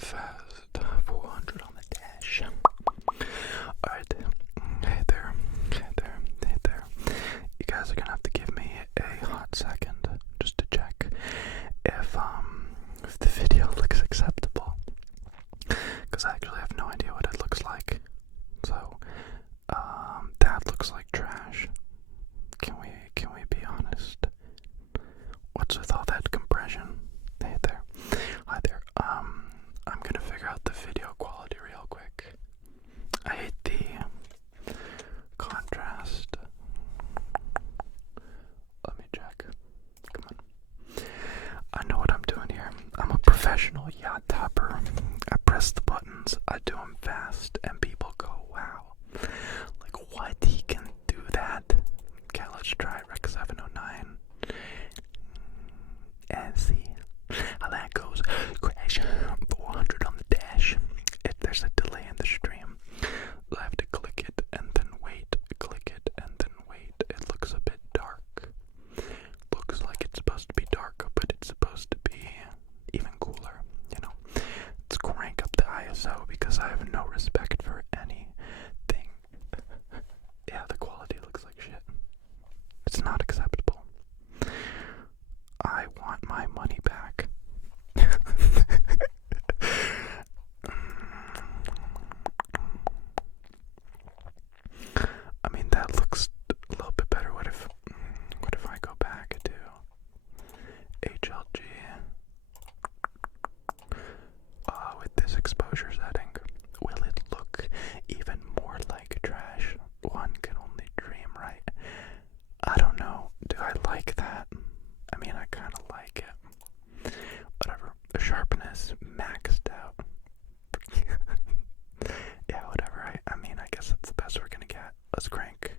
Fast 400 on the dash. Alright. Hey there. Hey there. Hey there. You guys are gonna have to give me a hot second just to check if the video looks acceptable. Because I actually have no idea what it looks like. So, that looks like trash. Can we be honest? What's with all that compression? Hey there. Hi there. I'm gonna figure out the video quality real quick. I hate the contrast. Let me check. Come on. I know what I'm doing here. I'm a professional yacht topper. I press the buttons, I do them fast, and people go, wow. Like, what? He can do that? Okay, let's try Rec 709. And see how that goes. Crash 400 on the dash. If there's a delay in the stream, I have to click it and then wait, click it and then wait. It looks a bit dark. Looks like it's supposed to be dark, but it's supposed to be even cooler, you know. Let's crank up the ISO because I have no respect for anything. Yeah, the quality looks like shit. It's not acceptable. I want my money back. I mean, that looks a little bit better. What if I go back to HLG with this exposure setting? Will it look even more like trash? One can only dream, right? I don't know. Do I like that? I mean, I kind of like it. Whatever. The sharpness maxed out. Yeah, whatever. I mean, I guess that's the best we're gonna get. Let's crank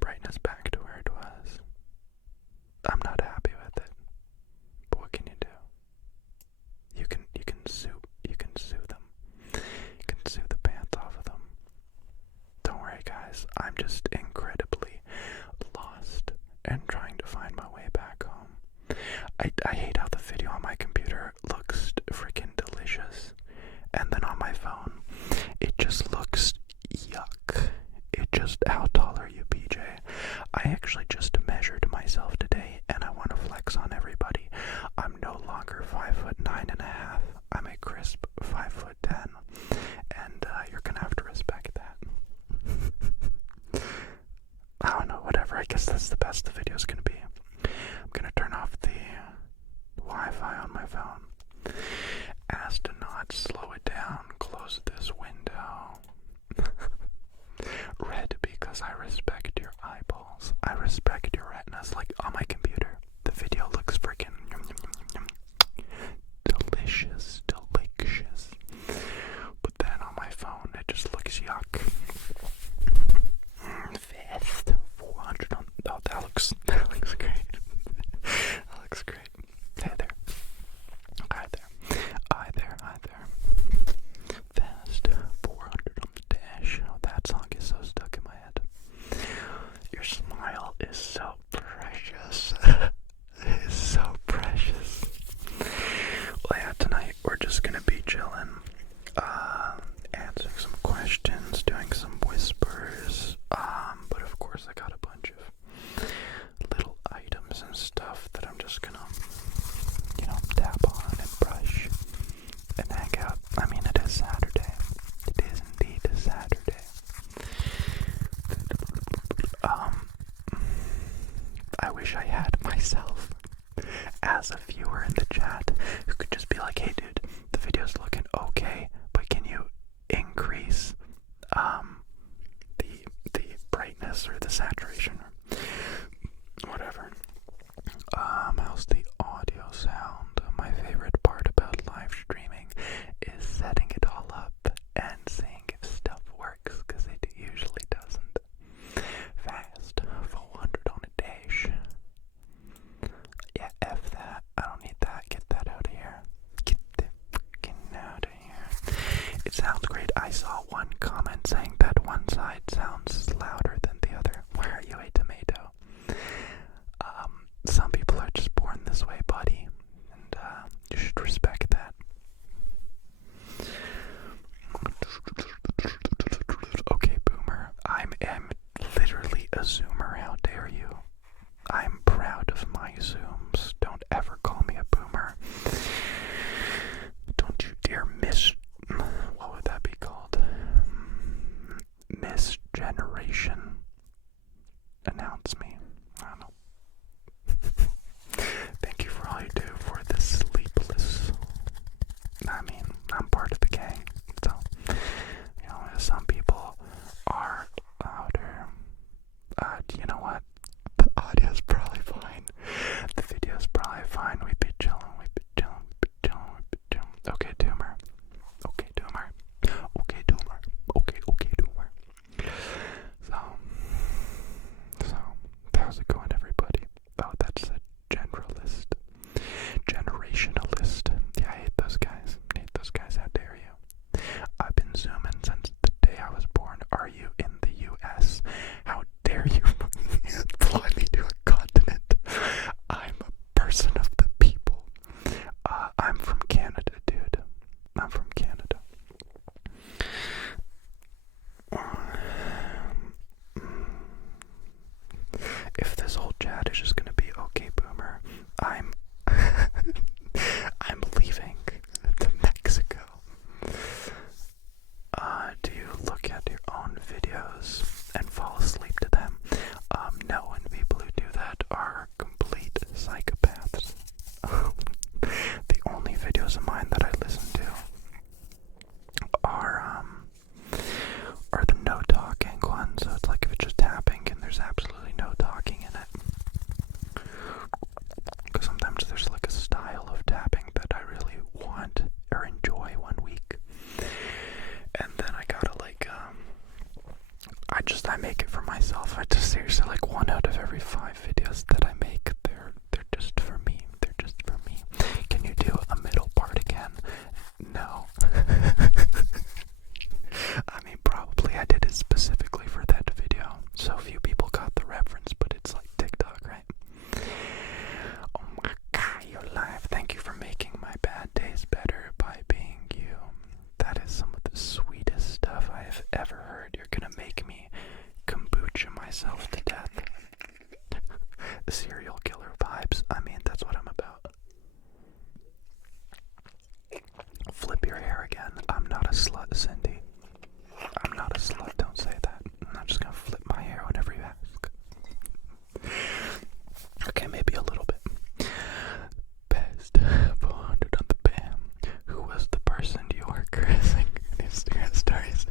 brightness back to where it was. I'm not happy with it. But what can you do? You can sue them. You can sue the pants off of them. Don't worry, guys. I'm just incredibly lost and trying to find my way back home. I hate how the video on my computer looks freaking delicious, and then on my phone it just looks yuck. How tall are you, PJ? I actually just measured myself today, and I want to flex on everybody. I'm no longer 5'9.5". I'm a crisp 5'10", and you're gonna have to respect that. I don't know, whatever. I guess that's the best the video's gonna be. I'm gonna turn off the Wi-Fi on my phone. Astronaut, slow it down. Close this window. Red because I respect your eyeballs. I respect your retinas. Like on my computer, the video looks freaking delicious. But then on my phone, it just looks yuck. Fast 400 on. Oh, that looks great. That looks great. Hey there. Hi there. Hi there. Fast 400 on the dash. Oh, that song is so stuck in my head. Your smile is so precious. It is so precious. Well, yeah, tonight we're just gonna be chilling, answering some questions, doing some whispers, but of course I got a bunch of little items and stuff that I'm just gonna, tap on and brush and hang out. I mean, it is Saturday. It is indeed a Saturday. I wish I had myself as a viewer in the chat who could just be like, hey dude, the video's looking okay, but can you increase the brightness or the saturation or whatever. How's the audio sound? My favorite part about live streaming is setting it all up and seeing if stuff works, because it usually doesn't. Fast 400 on a dash. Yeah, F that. I don't need that. Get that out of here. Get the freaking out of here. It sounds great. I saw one comment saying that one side sounds louder than the other. Why are you a tomato? Some people are just born this way, buddy, and you should respect that. I mean, I'm part of the gang, so, you know, some people are louder. You know what? The audio's probably fine. The video's probably fine. We'd be chilling. Okay, Doomer. Okay, Doomer. So, how's it going, everybody? Oh, that's a generalist. Generationalist. Yeah, I hate those guys. How dare you? I've been zooming since the day I was born. Are you in the U.S.? How dare you fly me to a continent? I'm a person of the people. I'm from Canada, dude. I'm from Canada. If this whole chat is just gonna be okay, Boomer, I'm I'm leaving to Mexico. Do you look at your own videos and fall asleep to them? No, and people who do that are complete psychopaths. The only videos of mine that I listen to are the no talking ones. So it's like if it's just tapping and there's absolutely no talking in it. Because sometimes there's like a style of tapping that I really want or enjoy 1 week, and then I gotta like I make it for myself. I just seriously, like, 1 out of every 5 videos that I make, they're just for me. They're just for me. Can you do a middle part again? No. I mean, probably I did it specifically for that video, so few people got the reference, but it's like TikTok, right? Oh my god, you're live. Thank you for making my bad days better by being you. That is some of the sweetest stuff I have ever heard. You're gonna make me kombucha myself to death. Serial killer vibes. I mean, that's what I'm about. Flip your hair again. I'm not a slut, Cindy. I'm not a slut. Don't say that. I'm just gonna flip my hair whenever you ask. Okay, maybe a little bit. Best 400 on the BAM. Who was the person you were cursing in Instagram stories?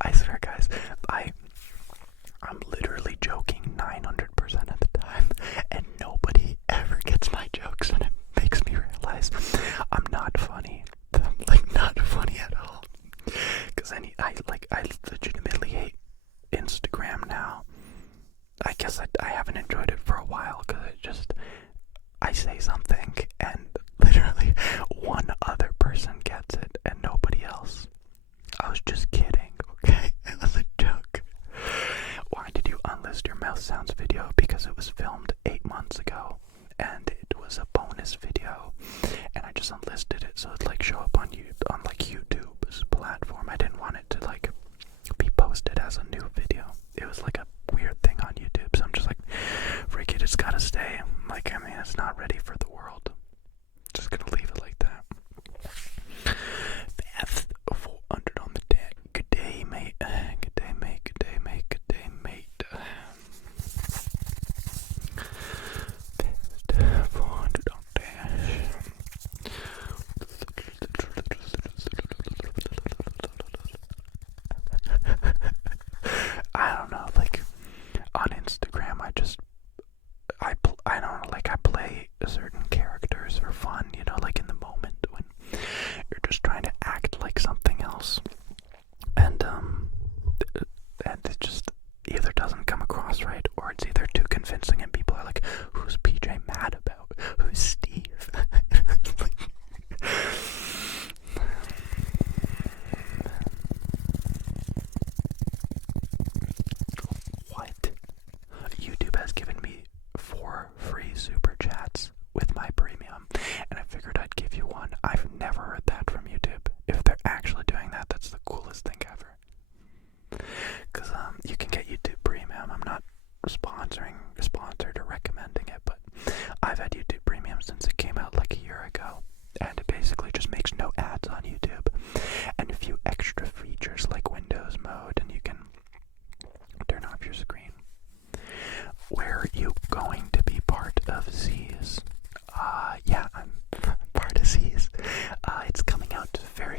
I swear, guys, I'm literally joking 900% of the time, and nobody ever gets my jokes, and it makes me realize I'm not funny. I'm like not funny at all.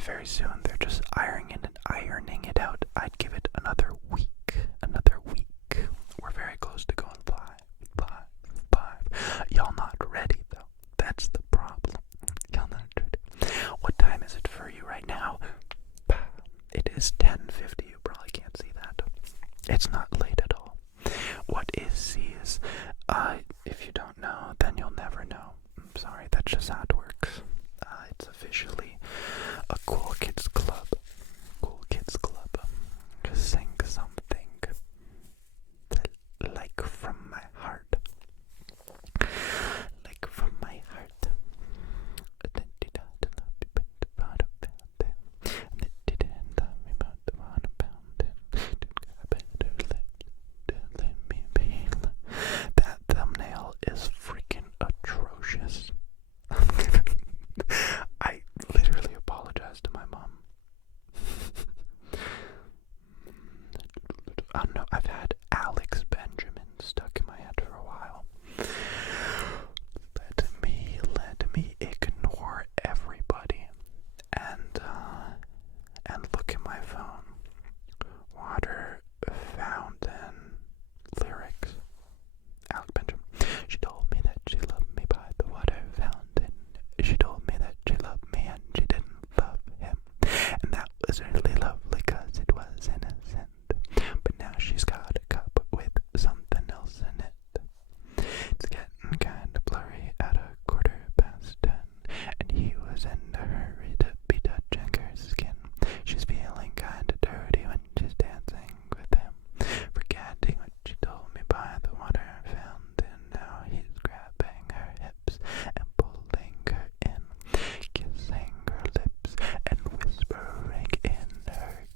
very soon. They're just ironing it out. I'd give it another week. We're very close to going live. Y'all not ready though. That's the problem. Y'all not ready. What time is it for you right now? It is 10:50. You probably can't see that. It's not late at all. What is C's? If you don't know, then you'll never know. I'm sorry, that's just how it works. It's officially a cool kids club. Sing something like from my heart. Like from my heart. That thumbnail is freaking atrocious. I literally apologize to my mom. I don't know, I've had Alex Benjamin stuck in my head for a while. Let me ignore everybody and look at my phone. Water fountain lyrics. Alex Benjamin. She told me that she loved me by the water fountain. She told me that she loved me and she didn't love him. And that was really lovely 'cause it was innocent. But now she's got a cup with something else in it. It's getting kinda blurry at 10:15, and he was in a hurry to be touching her skin. She's feeling kinda dirty when she's dancing with him, forgetting what she told me by the water fountain. Now he's grabbing her hips and pulling her in, kissing her lips and whispering in her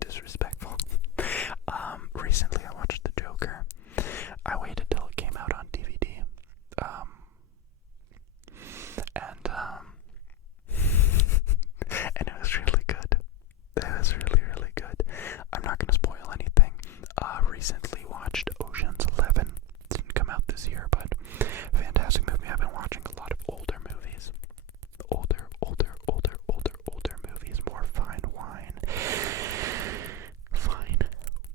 That's disrespectful. Recently I watched The Joker. I waited till it came out on DVD. And and it was really good. It was really, really good. I'm not gonna spoil anything. Recently watched Ocean's 11. It didn't come out this year, but fantastic movie. I've been watching a lot of older movies. Older movies. More fine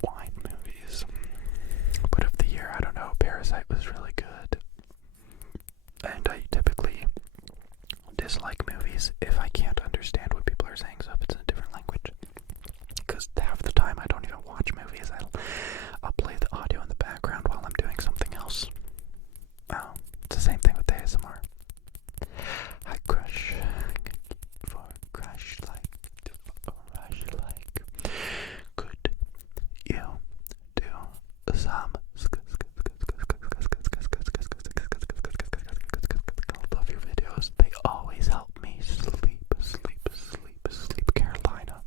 wine movies. But of the year, I don't know, Parasite was really good. And I typically dislike movies if I can't understand what people are saying, so if it's in a different language. Because half the time I don't even watch movies. I'll play the audio in the background while I'm doing something else. Oh, it's the same thing with ASMR. I crush for crush like to rush like. Could you do some I love your videos. They always help me sleep. Carolina.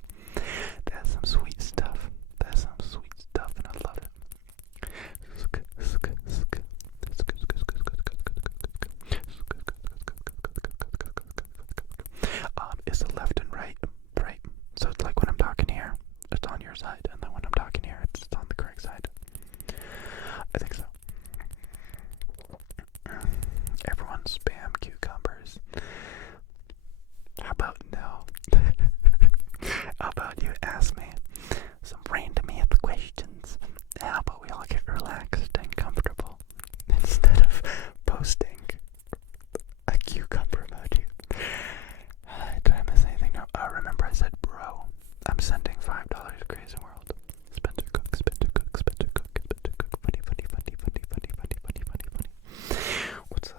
That's some sweet stuff. And I love it. Is the left and right. So it's like when I'm talking here, it's on your side, and then when I'm talking here, it's on the correct side. I think so. Everyone spam cucumbers. How about no? How about you ask me some random questions? How about we all get relaxed and comfortable instead of posting a cucumber emoji? Did I miss anything? No. Remember I said bro. I'm sending $5 to Crazy World. Spencer Cook. Funny. What's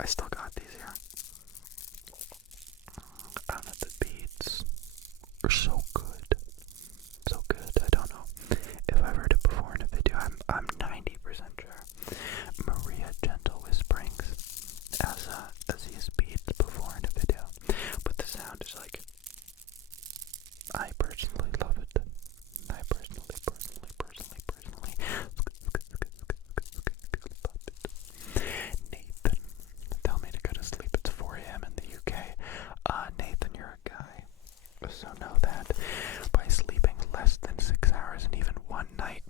I still got these here. The beats are so good. I don't know if I've heard it before in a video. I'm 90% sure. Maria Gentle Whisperings as these beats before in a video. But the sound is like, I personally love it. I personally Nathan, tell me to go to sleep. It's 4 a.m. in the UK. Nathan, you're a guy. So know that by sleeping less than 6 hours in even one night,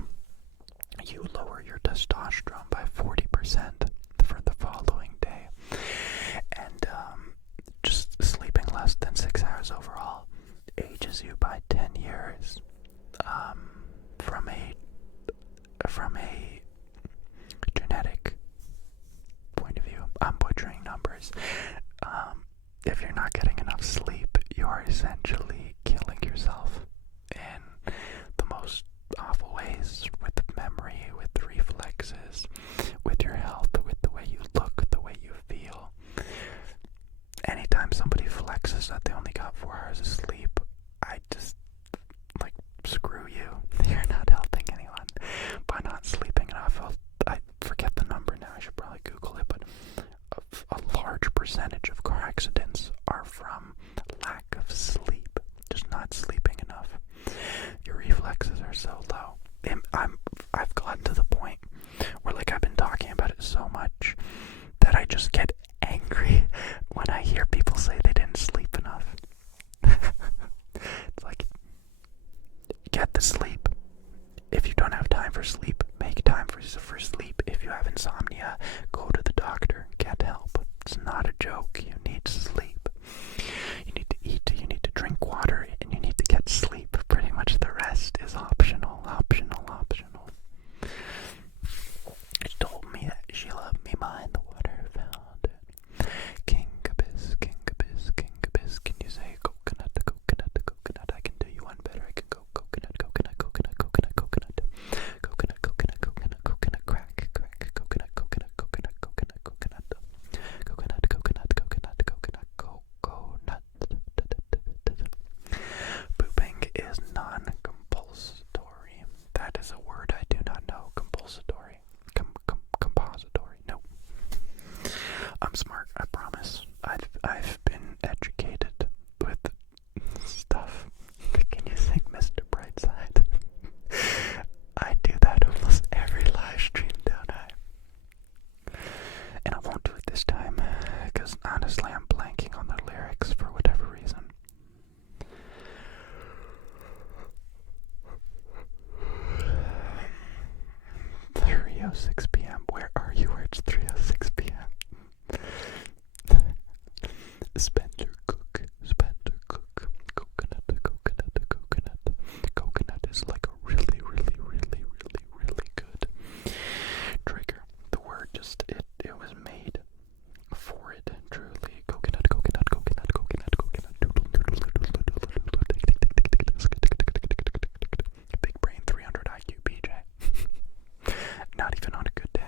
you lower your testosterone by 40% for the following day. And just sleeping less than 6 hours overall ages you by 10 years. From a genetic point of view, I'm butchering numbers. If you're not getting enough sleep, you're essentially killing yourself in the most awful ways, with the memory, with the reflexes, with your health, with the way you look, the way you feel. Anytime somebody flexes that they only got 4 hours of sleep, I just, like, screw you. You're not helping anyone by not sleeping enough. I forget the number now, I should probably Google it, but a large percentage of car accidents are from lack of sleep, just not sleeping enough. Your reflexes are so low. I've gotten to the point where, like, I've been talking about it so much that I just get angry when I hear people say they didn't sleep enough. It's like, get the sleep. If you don't have time for sleep, make time for sleep. If you have insomnia, go to the doctor, get help. It's not a joke. You need sleep. You need to eat, you need to drink water, and you need to get sleep. Pretty much the rest is optional. She told me that she loved me behind the water fountain. King Abyss. Can you say coconut? I can do you one better. I can go coconut. Crack. Coconut. Pooping is non-compulsory. That is a word I do not know. Compulsory. Compository. No. I'm smart, I promise. I've been educated with stuff. Can you sing Miss 3:06 p.m. Where are you where it's 3:06 p.m.? Spencer Cook. Coconut is like a really, really, really, really, really good trigger. The word just, it was made for it, truly. Coconut. Big brain, 300 IQ, PJ. Not even on a good day.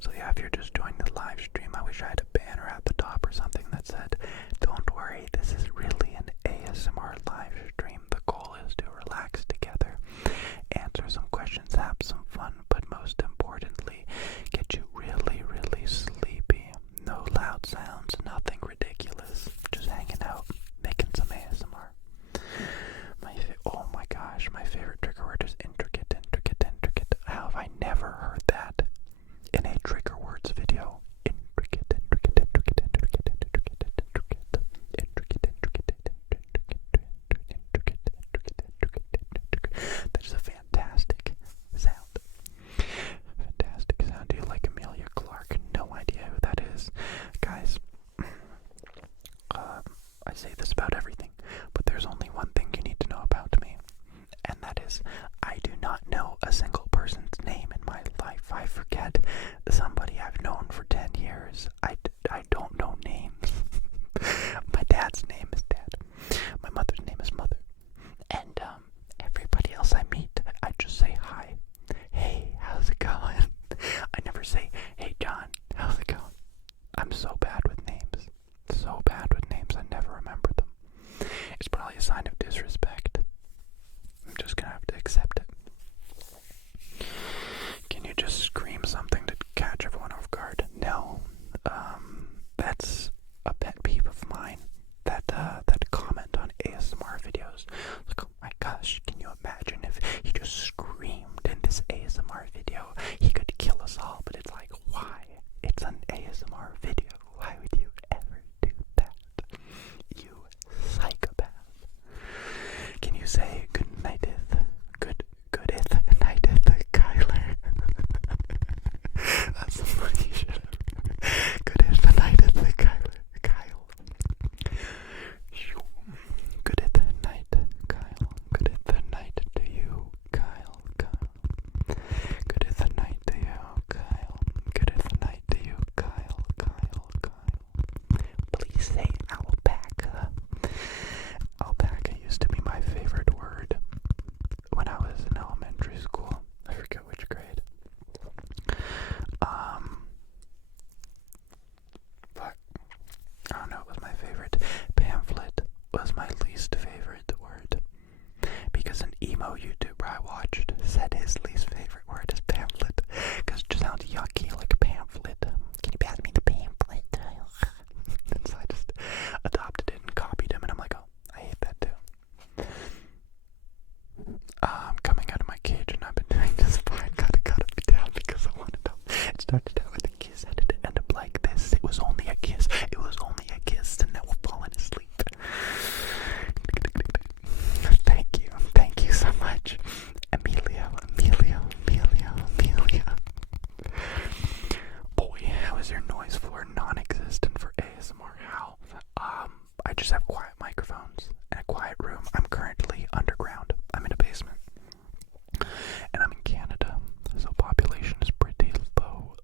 So yeah, if you're just joining the live stream, I wish I had a banner at the top or something that said, "Don't worry, this is really an ASMR live stream. The goal is to relax together, answer some questions, have some fun, but most importantly, get you really, really sleepy. No loud sounds, nothing ridiculous. Just hanging out, making some ASMR." Oh my gosh, my favorite trigger word is intricate. How have I never heard that in a trigger words video? Intricate. That is a fantastic sound. Fantastic sound. Do you like Amelia Clark? No idea who that is. Guys, I say this about everything, but there's only one thing you need to know about me, and that is I do not know a single person's name in my life. I forget somebody I've known for 10 years. I don't know names. My dad's name is Dad. My mother's name is Mother. And everybody else I meet, I just say hi. Hey, how's it going? I never say, hey John, how's it going? I'm so bad with names. I never remember them. It's probably a sign of disrespect. I'm just gonna have to accept it. Can you just scream something to catch everyone off guard? No. That's a pet peeve of mine. That comment on ASMR videos. Like, oh my gosh, can you imagine if he just screamed in this ASMR video? He could kill us all, but it's like, why? It's an ASMR video. Why would you ever do that? You psychopath. Can you say good nighteth? Goodeth nighteth, Kyler? That's the funny shit. Goodeth nighteth, Kyler. Kyle. Goodeth night, Kyle. Goodeth night to you, Kyle. Goodeth night to you, Kyle. Goodeth night to you, Kyle. Please say alpaca. Alpaca used to be my favorite word when I was in elementary school. I forget which grade. But I don't know, it was my favorite. Pamphlet was my least favorite word. Because an emo YouTuber I watched said his least favorite word is pamphlet. Because it just sounds yucky, like a pamphlet. Can you pass me the pamphlet? And so I just adopted it and copied him, and I'm like, oh, I hate that too. I'm coming out of my cage, and I've been doing this fine. Gotta be down because I wanted to. It started out with a kiss, and it ended up like this. It was only a kiss, and now we're falling asleep. Thank you so much, Emilio. Boy, how is your noise floor non-existent for ASMR? How? I just have quiet microphones and a quiet room. I'm currently underground. I'm in a basement. And I'm in Canada, so population is pretty low.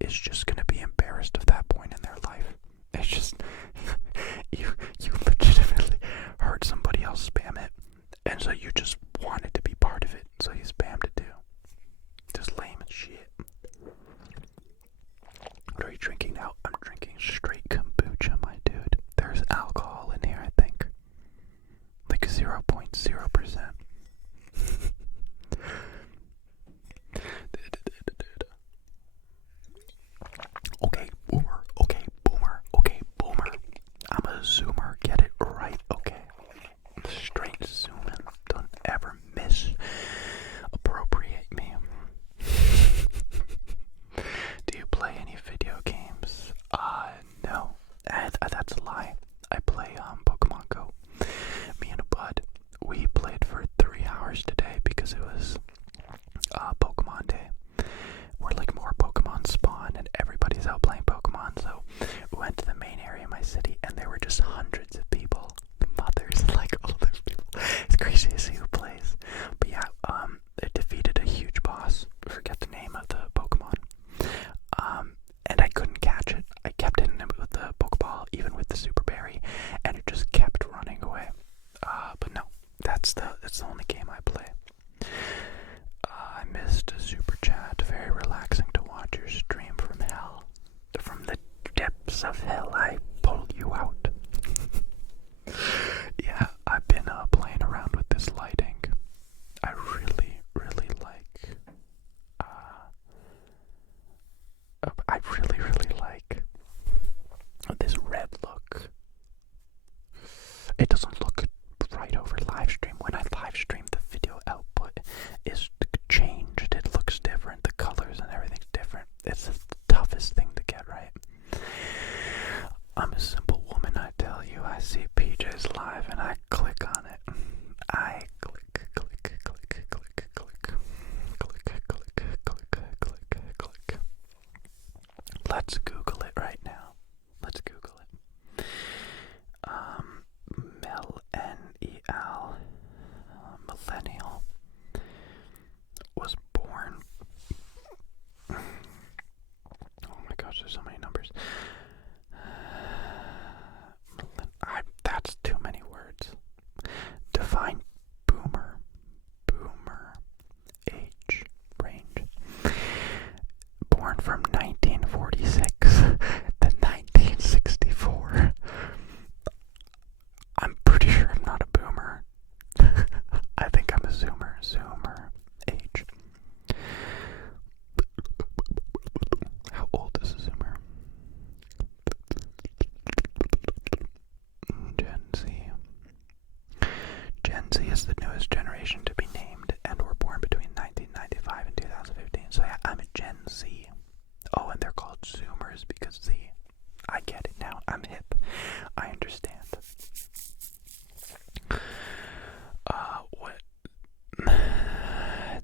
it is just gonna be embarrassed of that point in their life. It's just you legitimately heard somebody else spam it, and so you just wanted to be part of it, so you spammed it too. Just lame as shit. What are you drinking now? I'm drinking straight kombucha, my dude. There's alcohol in here, I think. Like 0.0%. Okay, boomer. Okay, boomer. Okay, boomer. I'm a zoomer. Get it right, okay? Straight zooming. Don't ever misappropriate me. Do you play any video games? No. That's a lie. I play Pokemon Go. Me and a bud, we played for 3 hours today because it was Pokemon Day, where like more Pokemon spawn and everybody's out playing Pokemon. So we went to the main area of my city and there were just hundreds of people, mothers, like all those people. It's crazy to see who plays. But yeah, it defeated a huge boss. I forget the name of the Pokemon. And I couldn't catch it. I kept hitting it with the Pokeball, even with the Super Berry, and it just kept running away. But no, that's the only game I play. I missed a super chat. Very relaxing to watch your stream from hell. From the depths of hell, I pulled you out. Yeah, I've been playing around with this lighting. I really, really like. I really, really like this red look. It doesn't look right over live stream. When I live stream, the video output is changed. It looks different. The colors and everything's different. It's the toughest thing to get right. I'm a simple woman, I tell you. I see PJ's live and I click on it. I click. Let's Google it right now. Let's Google it. Mel, millennial, was born. Oh my gosh, there's so many numbers. That's too many words. Define boomer. Age range. Born from 1946 to 1964. I'm pretty sure I'm not a boomer. I think I'm a zoomer. Age. How old is a zoomer? Gen Z is the newest generation to be named and were born between 1995 and 2015. So yeah, I'm a Gen Z. Oh, and they're called Zoomers because I get it now. I'm hip. I understand. What?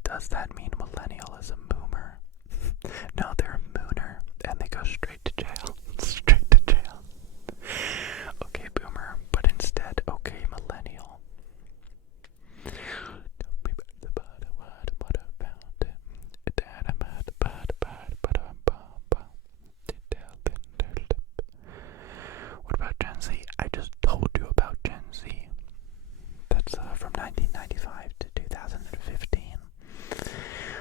Does that mean millennial is a boomer? No, they're a mooner, and they go straight to jail. Straight to jail. Okay, boomer, but instead, okay, millennial. What about Gen Z? I just told you about Gen Z. That's from 1995 to 2015.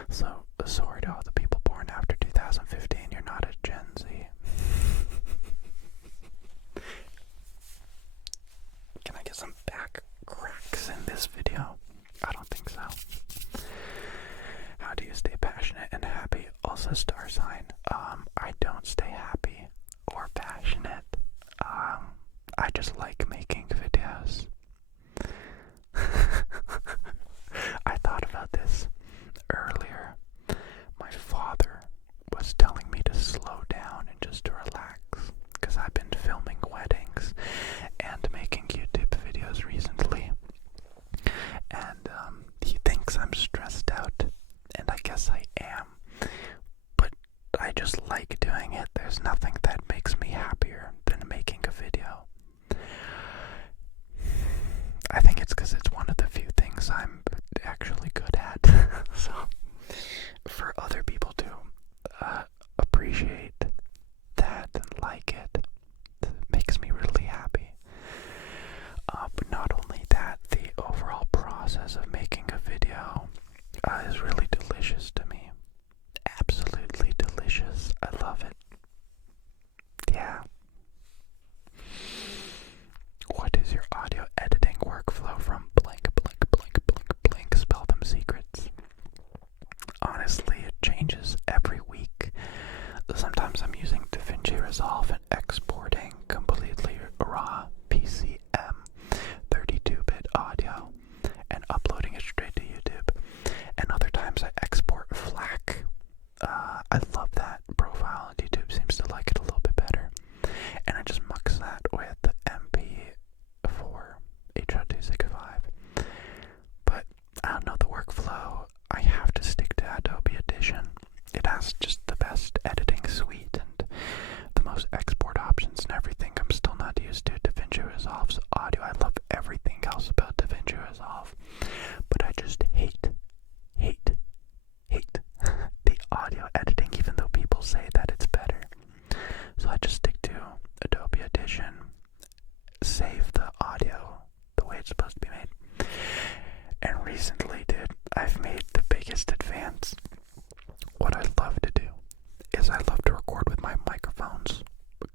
So, sorry to all the people born after 2015, you're not a Gen Z. Can I get some back cracks in this video? I don't think so. How do you stay passionate and happy? Also star sign. I don't stay happy or passionate. I just like making videos. I thought about this earlier. My father was telling me to slow down and just to relax because I've been filming weddings and making YouTube videos recently, and he thinks I'm stressed out, and I guess I am, but I just like doing it. There's nothing that makes me happier than making a video. I think it's because it's one of the few things I'm actually good at. So for other people to appreciate like it. It makes me really happy. But not only that, the overall process of making a video is really delicious to me. Absolutely delicious. I love it. Yeah. What is your audio editing workflow from blank, blank, blank, blank, blank? Spell them secrets. Honestly, it changes every week. Sometimes I'm using DaVinci Resolve and exporting completely raw PCM 32-bit audio and uploading it straight to YouTube. And other times I export FLAC. I love that profile, and YouTube seems to like it a little bit better. And I just mux that with the MP4 H.265. But I don't know the workflow. I have to stick to Adobe Audition. It has just the best editing suite and the most export options and everything. I'm still not used to DaVinci Resolve's audio. I love everything else about DaVinci Resolve, but I just hate the audio editing, even though people say that it's better. So I just stick to Adobe Audition, save the audio the way it's supposed to be made. And recently, dude, I've made the biggest advance. What I love to do is I love to record with my microphones,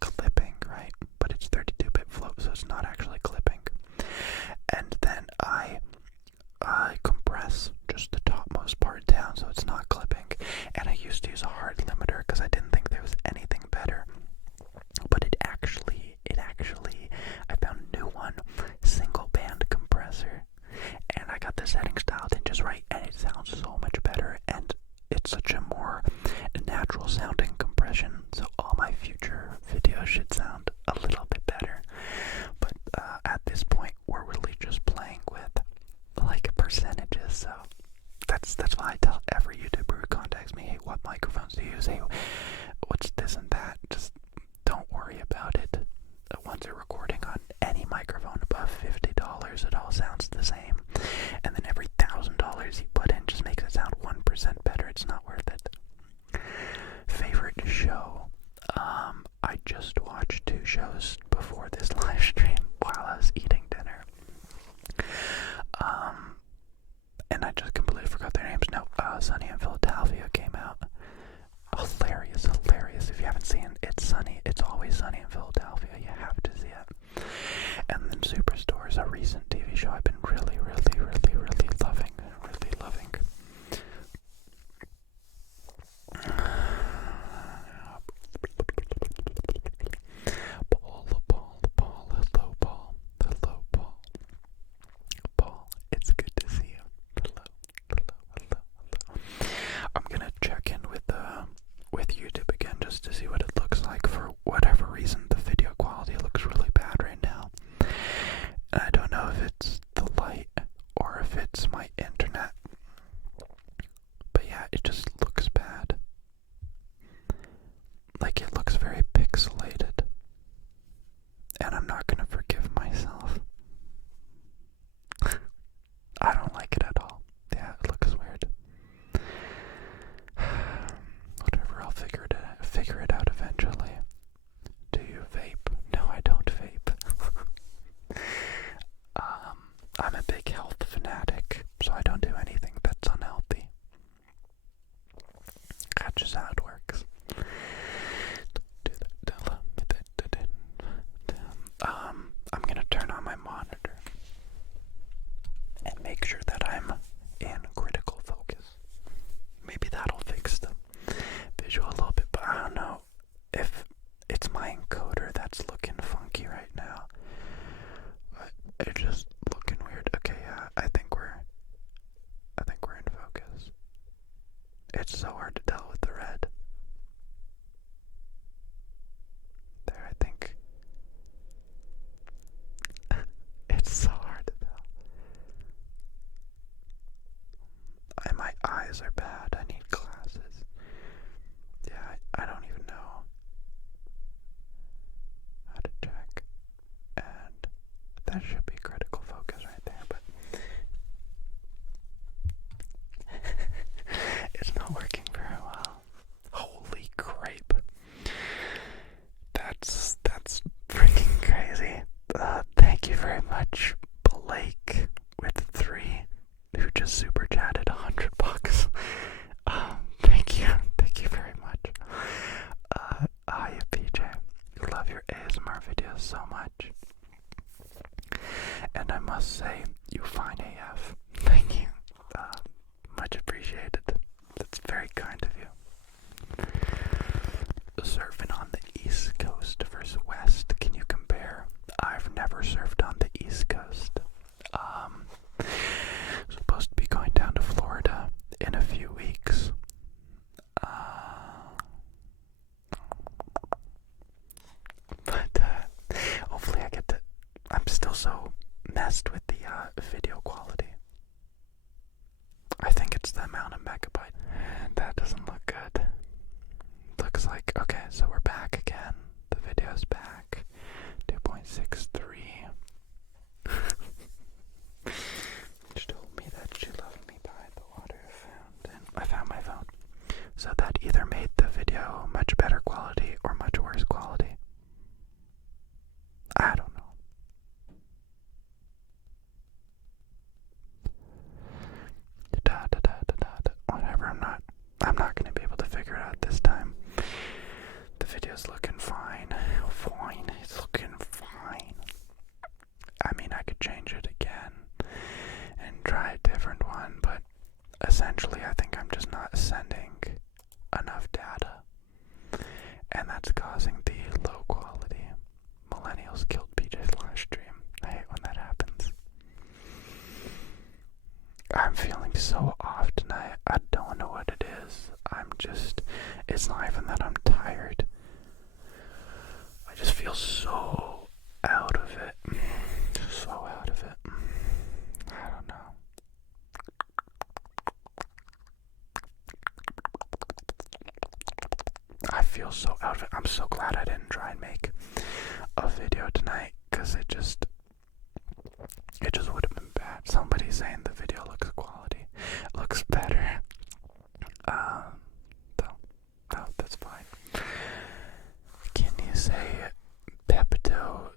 clipping, right? But it's 32-bit flow, so it's not actually clipping. And then I compress just the topmost part down so it's not clipping. And I used to use a hard limiter because I didn't think there was anything better. But it actually, I found a new one, single band compressor. And I got the settings dialed in just right, and it sounds so much better. And it's such a more natural sounding compression, so all my future videos should sound a little bit better. But at this point, we're really just playing with like percentages. So that's why I tell every YouTuber who contacts me, hey, what microphones do you use? Hey, what's this and that? Just don't worry about it. Once you're recording on any microphone above $50, it all sounds the same. And then every $1,000 you put in just makes it sound 1% better. It's not worth it. Favorite show? I just watched 2 shows before this live stream while I was eating dinner. And I just completely forgot their names. No, Sunny in Philadelphia came out. Hilarious. If you haven't seen It's Sunny, It's Always Sunny in Philadelphia, you have to see it. And then Superstore is a recent TV show I've been really loving. Hello, Paul, it's good to see you. Hello. I'm gonna check in with YouTube again just to see what it looks like. For whatever reason, the video quality looks really bad right now. And I don't know if it's the light or if it's my internet. But yeah, it just looks bad. Like, it looks very pixelated. And I'm not gonna forgive myself. I don't like it at all. Yeah, it looks weird. Whatever, I'll figure it out eventually. Do you vape? No, I don't vape. I'm a big health fanatic, so I don't do anything that's unhealthy. That's just how it works. I'm gonna turn on my monitor and make sure that I'm in critical focus. Maybe that'll fix the visual a little bit, but I don't know if it's my encoder that's looking funky right now. It's just looking weird. Okay, yeah, I think we're in focus. It's so hard to tell with the red. There, I think. It's so hard to tell. My eyes are bad. I need glasses. Yeah, I don't even know how to check. And that should be critical focus right there, but it's not working very well. Holy crepe. That's love your ASMR videos so much. And I must say, you fine AF. Thank you. Much appreciated. That's very kind of you. Surfing on the East Coast versus West. Can you compare? I've never surfed on the East Coast. Supposed to be going down to Florida in a few weeks. But hopefully I get to. I'm still so messed with the video quality. I think it's the amount of megabyte. That doesn't look good. Looks like, okay, so we're back again. The video's back. 2.63. She told me that she loved me by the water fountain. I found my phone. So that either made the video much better quality or much worse quality. I don't know. Whatever, I'm not gonna be able to figure it out this time. The video's looking fine. Fine. It's looking fine. I mean, I could change it again and try a different one, but essentially I think I'm just not sending enough data. And that's causing the low quality. Millennials killed PJ's live stream. I hate when that happens. I'm feeling so off tonight. I don't know what it is. It's not even that I'm tired. I just feel so out of it. So out of it. I don't know. I feel so out of it. I'm so glad I didn't try and make a video tonight, because it just would have been bad. Somebody's saying the video looks quality. It looks better. No, that's fine. Can you say peptoglycan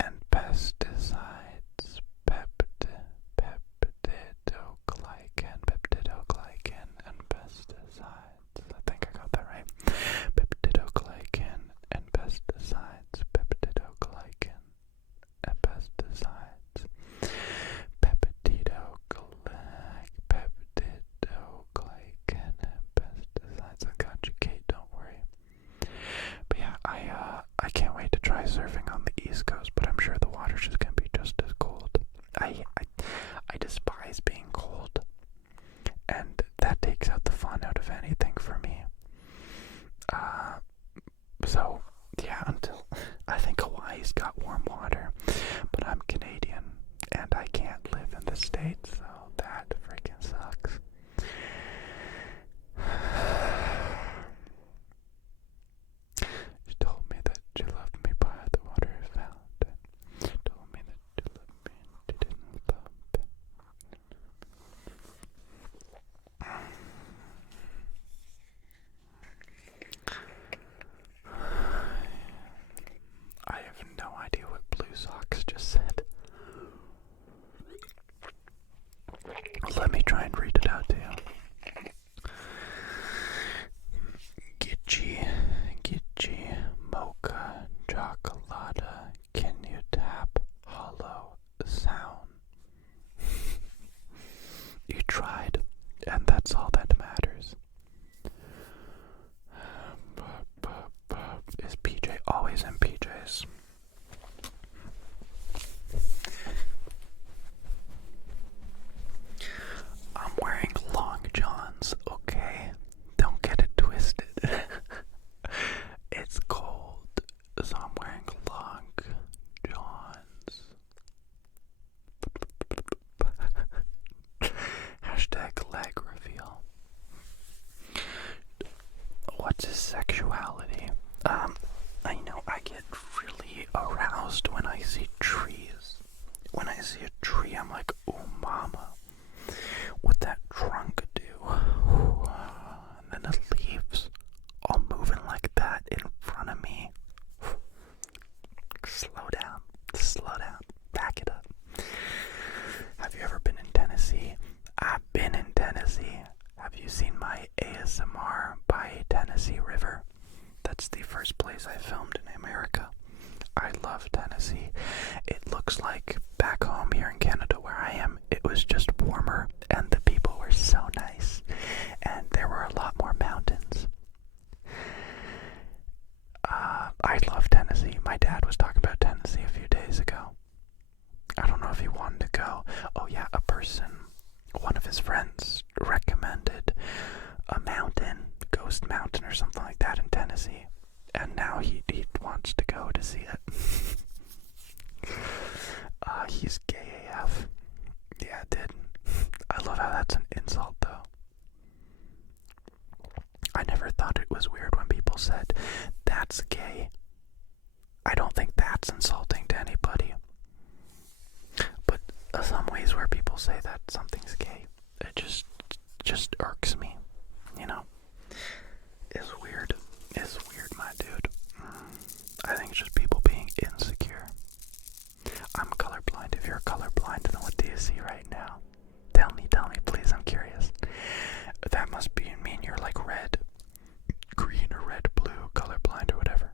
and pesticides? Peptidoglycan and pesticides. I think I got that right. Peptidoglycan and pesticides. Peptidoglycan and pesticides. Peptidoglycan and pesticides. I got you, Kate, don't worry. But yeah, I can't wait to try surfing on the East Coast, but I'm sure the water's just gonna be just as cold. I despise being cold, and that takes out the fun out of anything for me. So yeah, until I think Hawaii's got warm water, but I'm Canadian and I can't live in the States, so that freaking sucks. She told me that she loved me by the water fountain. She told me that she loved me and she didn't love me. I have no idea what Blue Socks just said. Let me try and read it out to you. Gitchy, mocha, chocolata, can you tap hollow sound? You tried, and that's all that matters. Is PJ always in PJs? I'm wearing long johns, okay? Don't get it twisted. It's cold, so I'm wearing long johns. Hashtag leg reveal. What's his sexuality? I know I get really aroused when I see trees. When I see a tree, I'm like, oh mama, what that trunk do? And then the leaves all moving like that in front of me. Slow down, back it up. Have you ever been in Tennessee? I've been in Tennessee. Have you seen my ASMR by Tennessee River? That's the first place I filmed in America. I love Tennessee. It looks like back home here in Canada where I am, it was just warmer and the people were so nice and there were a lot more mountains. I love Tennessee. My dad was talking about Tennessee a few days ago. I don't know if he wanted to go. Oh yeah, one of his friends recommended a mountain, Ghost Mountain or something like that in Tennessee. And now he wants to go to see it. He's gay AF. Yeah, dude. I love how that's an insult, though. I never thought it was weird when people said, that's gay. I don't think that's insulting to anybody. But some ways where people say that something's gay, it just irks me, you know? It's weird. It's weird, my dude. I think it's just people being insecure. I'm colorblind. If you're colorblind, then what do you see right now? Tell me, please, I'm curious. That must mean you're like red, green or red, blue, colorblind or whatever.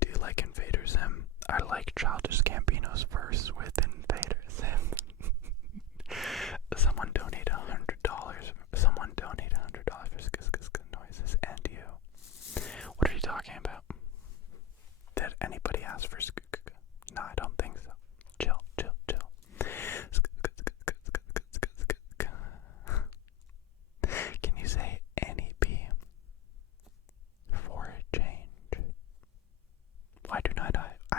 Do you like Invader Zim? I like Childish Gambino's verse with Invader Zim. Someone donate $100. Someone donate $100 for sk noises and you. What are you talking about? Did anybody ask for sk? No, I don't think so. Chill. Can you say any B for a change? I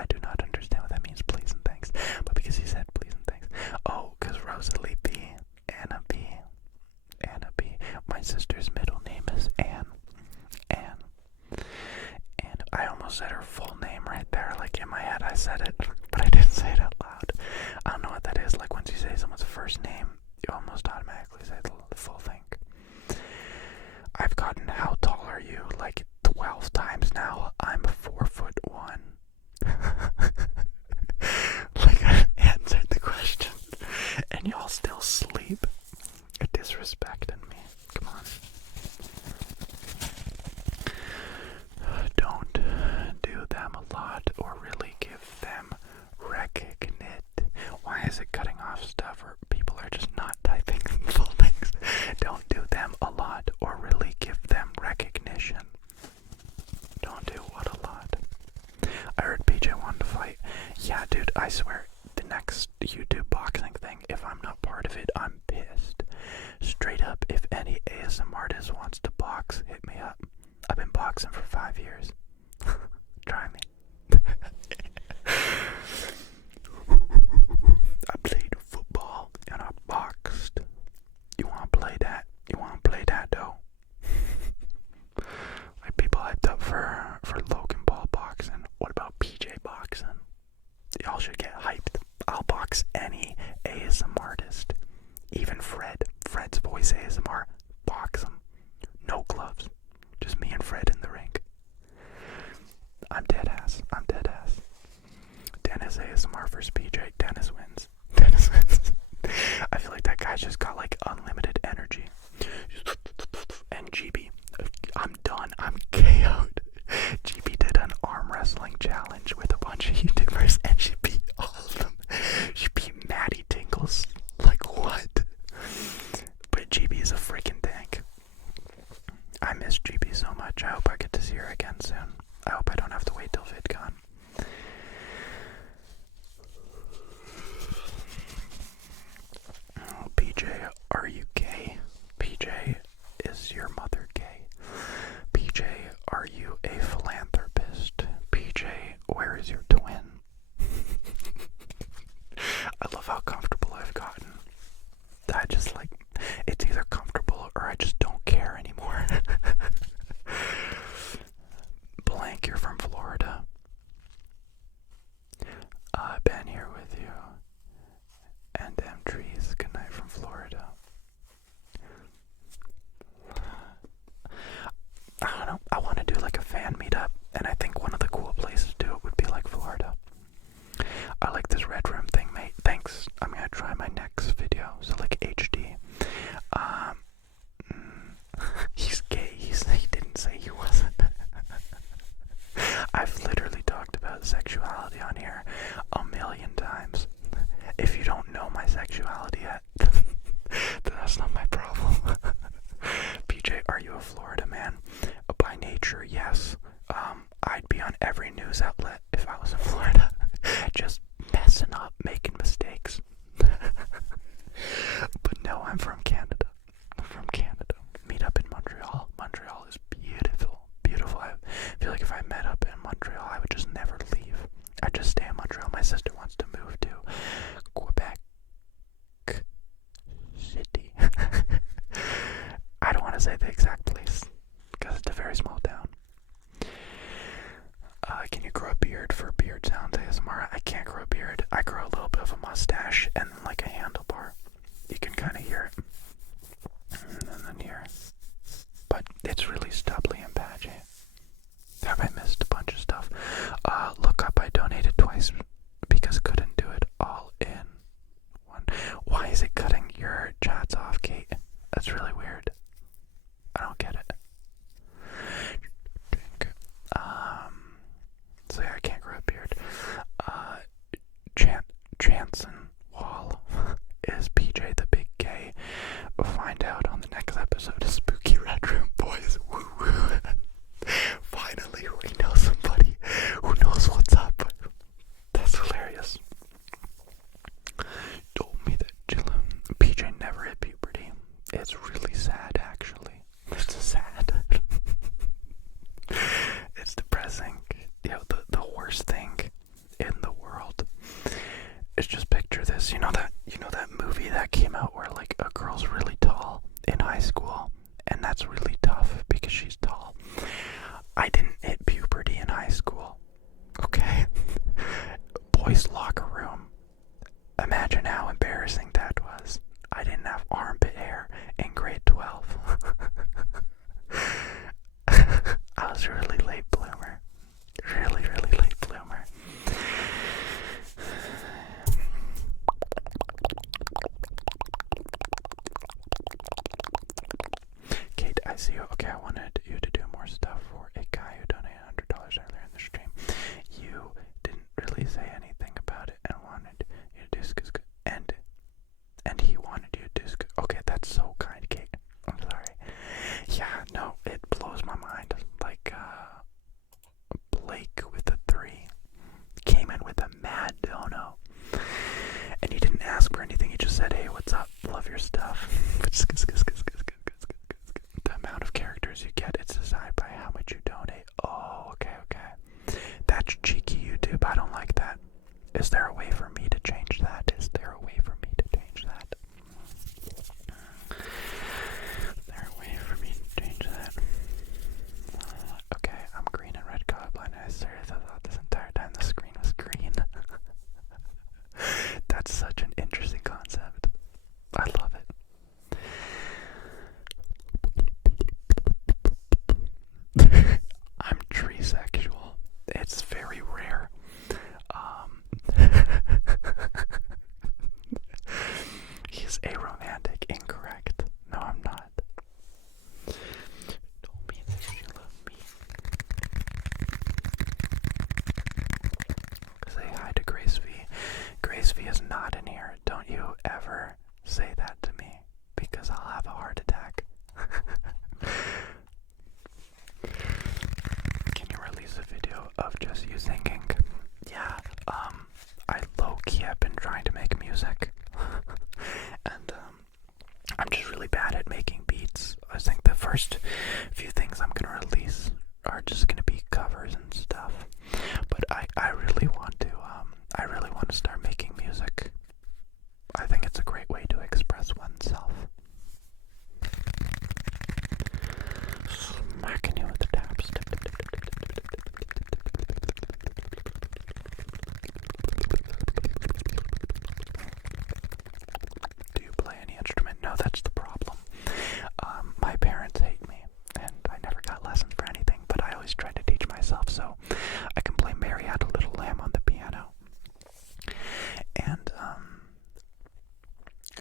do not understand what that means, please and thanks. But because he said please and thanks. Oh, because Rosalie B, Anna B. My sister's middle name is Anne. And I almost said her full name right there. Like in my head I said it, but I didn't say it out loud. I don't know what that is. Like once you say someone's first name, you almost automatically say the full thing. I've gotten how tall are you? Like 12 times now. I'm 4'1". Like I answered the question and y'all still sleep. You're disrespecting me. Come on. Don't do them a lot or really give them recognition. Why is it cutting off stuff or people are just not typing full things? Don't do them a lot or really give them recognition. Don't do what a lot. I heard PJ wanted to fight. Yeah, dude, I swear, the next YouTube boxing thing, if I'm not part of it, I'm pissed. Straight up, if any ASM artist wants to box, hit me up. I've been boxing for 5 years. Try me. I played football and I boxed. You wanna play that? Though? Like people hyped up for Logan Paul boxing. What about PJ boxing? Y'all should get hyped. I'll box any ASM artist. Even Fred's voice ASMR. Box him. No gloves. Just me and Fred in the ring. I'm dead ass. Dennis ASMR versus PJ. Dennis wins. I feel like that guy's just got like unlimited energy. And GB, I'm done. I'm KO'd. GB did an arm wrestling challenge with a bunch of YouTubers and she beat all of them. She beat Maddie Tingles. Like what? But GB is a freaking tank. I miss GB so much. I hope I get to see her again soon. I hope I don't have to wait till VidCon. Oh, PJ, are you gay? PJ, is your mother gay? PJ, are you a philanthropist? PJ, where is your twin? I love how comfortable I've gotten. I just like, it's either comfortable or I just don't care anymore. Blank, you're from Florida. I've been here with you. And them trees, good night from Florida. I don't know, I want to do like a fan meetup, and I think one of the cool places to do it would be like Florida. I like this red room. making mistakes. But no, I'm from Canada. I'm from Canada. Meet up in Montreal. Montreal is beautiful. Beautiful. I feel like if I met up in Montreal, I would just never leave. I'd just stay in Montreal. My sister wants to move to Quebec City. I don't want to say the exact place because it's a very small town. Can you grow a beard for beard sounds ASMR? I can't grow a beard. I grow a little bit of a mustache and then like a handlebar. You can kind of hear it. And then here. But it's really stubbly and patchy. Have I missed a bunch of stuff? Look up, I donated twice because couldn't do it all in one. Why is it cutting your chats off, Kate? That's really weird. I don't get it. So yeah, I can't grow a beard. Jansen Wall is PJ the Big Gay. We'll find out on the next episode of Spooky Red Room Boys. Woo woo. Finally, we know somebody who knows what's up. That's hilarious. Told me that PJ never hit puberty. It's really sad, actually. It's sad. It's depressing. You know, the worst thing in the world is just picture this. You know that movie that came out where like a girl's really tall in high school, and that's really tough because she's tall. I didn't hit puberty in high school. Okay? Boys' locker room. Imagine how embarrassing that was. I didn't have armpit hair in grade 12. I was a really late bloomer. Really, really late bloomer. Kate, I see you. Okay, I wanted you to do more stuff for a guy who donated $100 earlier in the stream. You didn't really say anything about it and wanted you to do and he wanted you to do okay, that's so kind, Kate. I'm sorry. Yeah, no, it blows my mind. Like, Blake with a 3 came in with a mad dono. And he didn't ask for anything, he just said, hey, what's up? Love your stuff. The amount of characters you get, it's decided by how much you donate. Oh, okay. That's cheeky, YouTube. I don't like that. Is there a way for me to change that? Is there a way for me to change that? Is there a way for me to change that? Okay, I'm green and red colorblind. I seriously thought this entire time the screen was green. That's such an interesting concept. I love it. I'm trisexual. It's very rare. He's aromantic. Incorrect. No, I'm not. Don't mean that you love me. Say hi to Grace V. Grace V is not in here. Don't you ever say that to me, because I'll have a heart attack. Can you release a video of just you singing? Yeah, I low-key have been trying to make music. And, I'm just really bad at making beats. I think the first few things I'm gonna release are just gonna be covers and stuff. But I really want to start making music. I think it's a great way to express oneself. Smacking you with the taps. Do you play any instrument? No, that's the problem. My parents hate me, and I never got lessons for anything, but I always tried to teach myself, so I can play Mary Had a Little Lamb on the piano.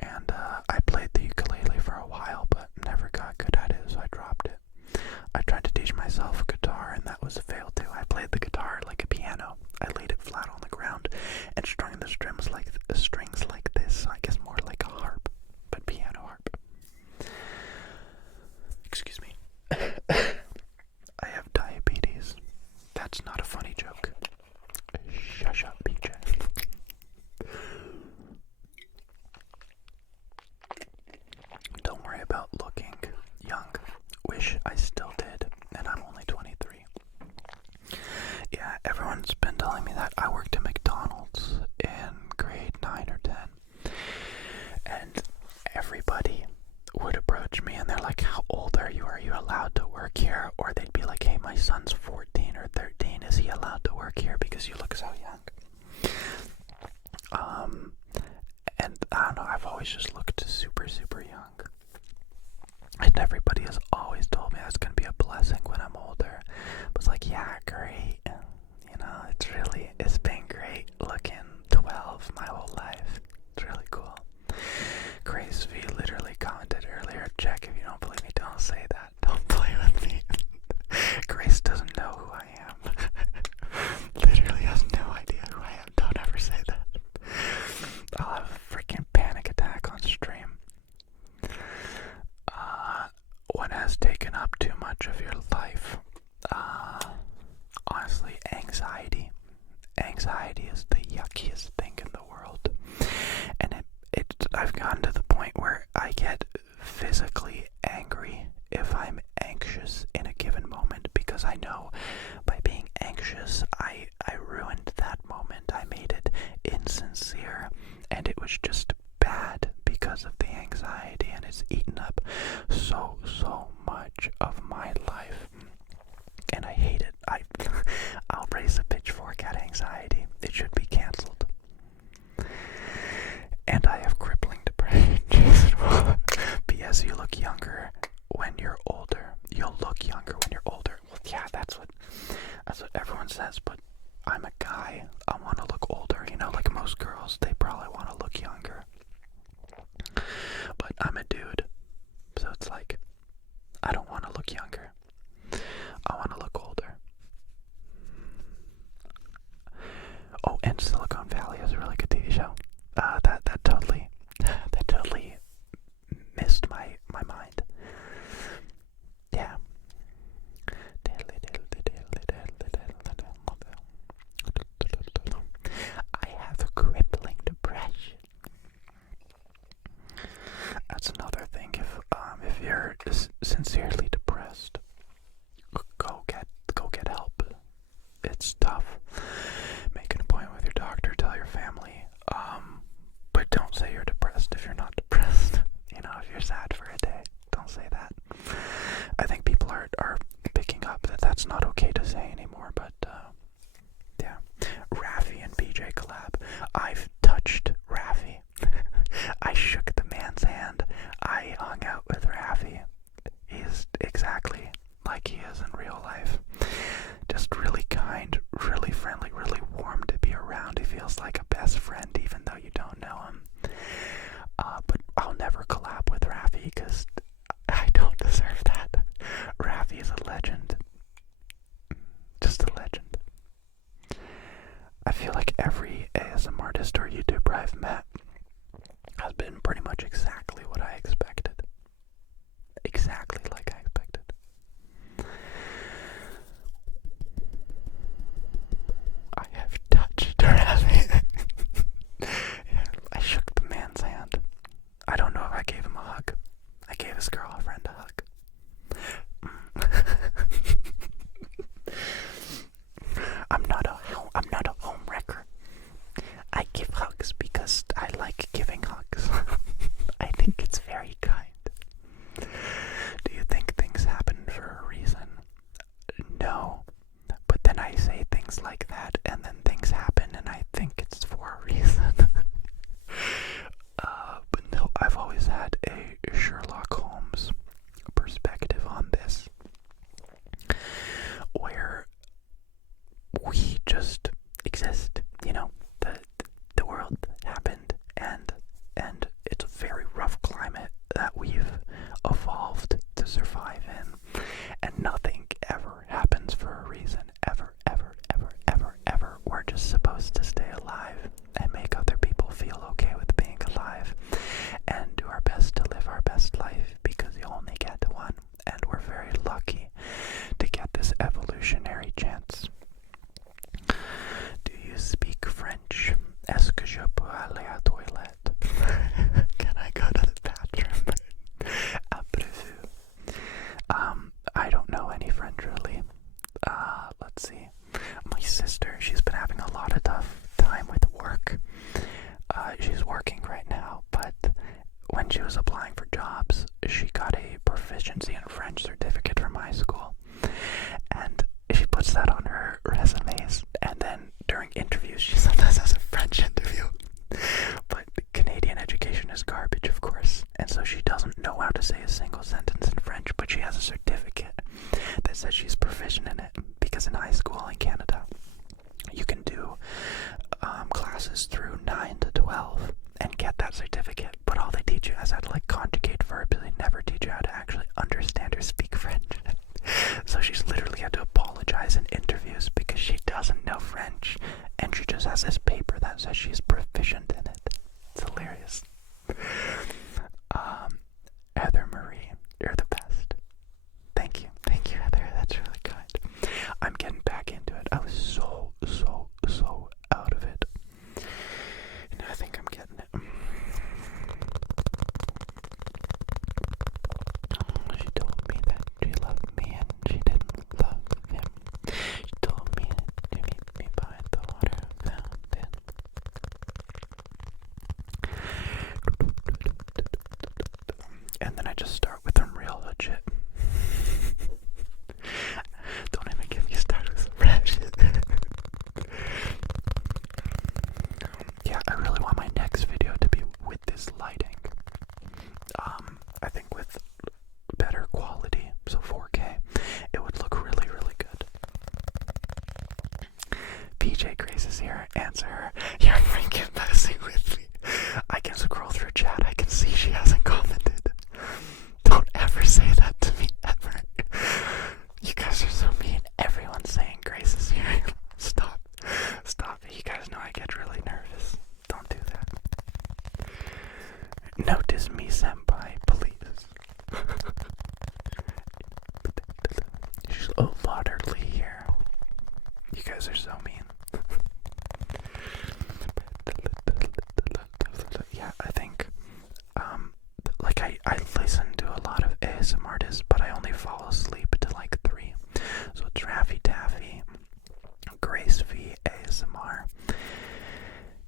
And I played the ukulele for a while, but never got good at it, so I dropped it. I tried to teach myself guitar, and that was a fail too. I played the guitar like a piano. I laid it flat on the ground and strung the strings like this. I guess more like a harp, but piano harp. Excuse me. I have diabetes. That's not a funny joke. Shush up, PJ. because you look so young. And I don't know, I've always just looked super, super young. And everybody has always told me that's going to be a blessing when I'm older. But it's like, yeah, great. You know, it's been great looking 12 my whole life. It's really cool. Grace V literally commented earlier, check if you don't believe me, don't say that. Don't play with me. Grace doesn't know who I am. Literally has no idea who I am. Don't ever say that. I'll have a freaking panic attack on stream. What has taken up too much of your life? Honestly, anxiety. Anxiety is the yuckiest thing in the world. And I've gotten to the point where I get physically angry if I'm anxious in a given moment, because I know by being anxious, I ruined that moment. I made it insincere, and it was just bad because of the anxiety, and it's eaten up so much of my life, and I hate it. I'll raise a pitchfork at anxiety. It should be canceled. And I have crippling depression. P.S. You look younger when you're older. You'll look younger when you're older. Well, yeah, that's what everyone says, but I'm a guy. I want to look older. You know, like most girls, they probably want to look younger. But I'm a dude, so it's like, I don't want to look younger. I want to look older. Oh, and Silicon Valley is a really good TV show. That totally missed my mind. Yeah. I have a crippling depression. That's another thing. If you're sincerely depressed, go get help. It's tough. Make an appointment with your doctor. Tell your family. But don't say you're depressed if you're not depressed. You know, if you're sad for a day, don't say that. I think people are picking up that that's not okay to say anymore. But yeah, Raffi and BJ collab. I've touched Raffi. I shook the man's hand. I hung out with Raffi. He's exactly like he is in real life. Just really kind, really friendly, really warm to be around. He feels like a best friend even though you don't know him. But I'll never collab with Raffi because I don't deserve that. Raffi is a legend. Just a legend. I feel like every ASM artist or YouTuber I've met has been pretty much exactly what I expected. Exactly like I expected. I have touched Raffi. Yeah, I shook the man's hand. I don't know if I gave him a hug. I gave his girlfriend a hug. I'm not a home wrecker. I give hugs because I like giving hugs. I think it's very kind. Do you think things happen for a reason? No. But then I say things like that, and then things happen, and I think it's for a reason. But no, I've always had a Sherlock Holmes perspective on this, where we just exist. You know, the world happened, and it's a very rough climate that we've evolved to survive in, and nothing ever happens for a reason. Ever. We're just supposed to stay alive and make other people feel okay with being alive and do our best to live our best life, because you only get one, and we're very lucky to get this evolutionary chance. Do you speak French? Est-ce que je peux aller à toilette? Can I go to the bathroom? Après-vous. I don't know any French really. Let's see. My sister, she's been having a lot of tough time with work. She's working right now, but when she was applying for jobs, she got a proficiency in French certificate from high school. And she puts that on her resumes, and then during knows how to like conjugate verbs. They never teach you how to actually understand or speak French. So she's literally had to apologize in interviews because she doesn't know French, and she just has this paper that says she's proficient in it. It's hilarious. Heather Marie, you're the best. Thank you, Heather. That's really kind. I'm getting back into it. I was so out of it, and I think I'm getting it. She told me that she loved me and she didn't love him. She told me to meet me by the water fountain. And then I just start with some real hood shit. Don't even get me started with some rap shit. Yeah, I really want my next video to be with this lighting. I think with better quality, so 4K, it would look really, really good. PJ Grace is here. Answer her. You're freaking messing with me. I can scroll through chat. I can see she hasn't commented. Don't ever say that to me, ever. You guys are so mean. Everyone's saying Grace is here. Stop. You guys know I get really nervous. Don't do that. Notice me, senpai, please. She's Lauderly here. You guys are so mean. Yeah, I think, like I listen to a lot of ASMR artists, but I only fall asleep to like 3. So it's Raffy Taffy, Grace V ASMR,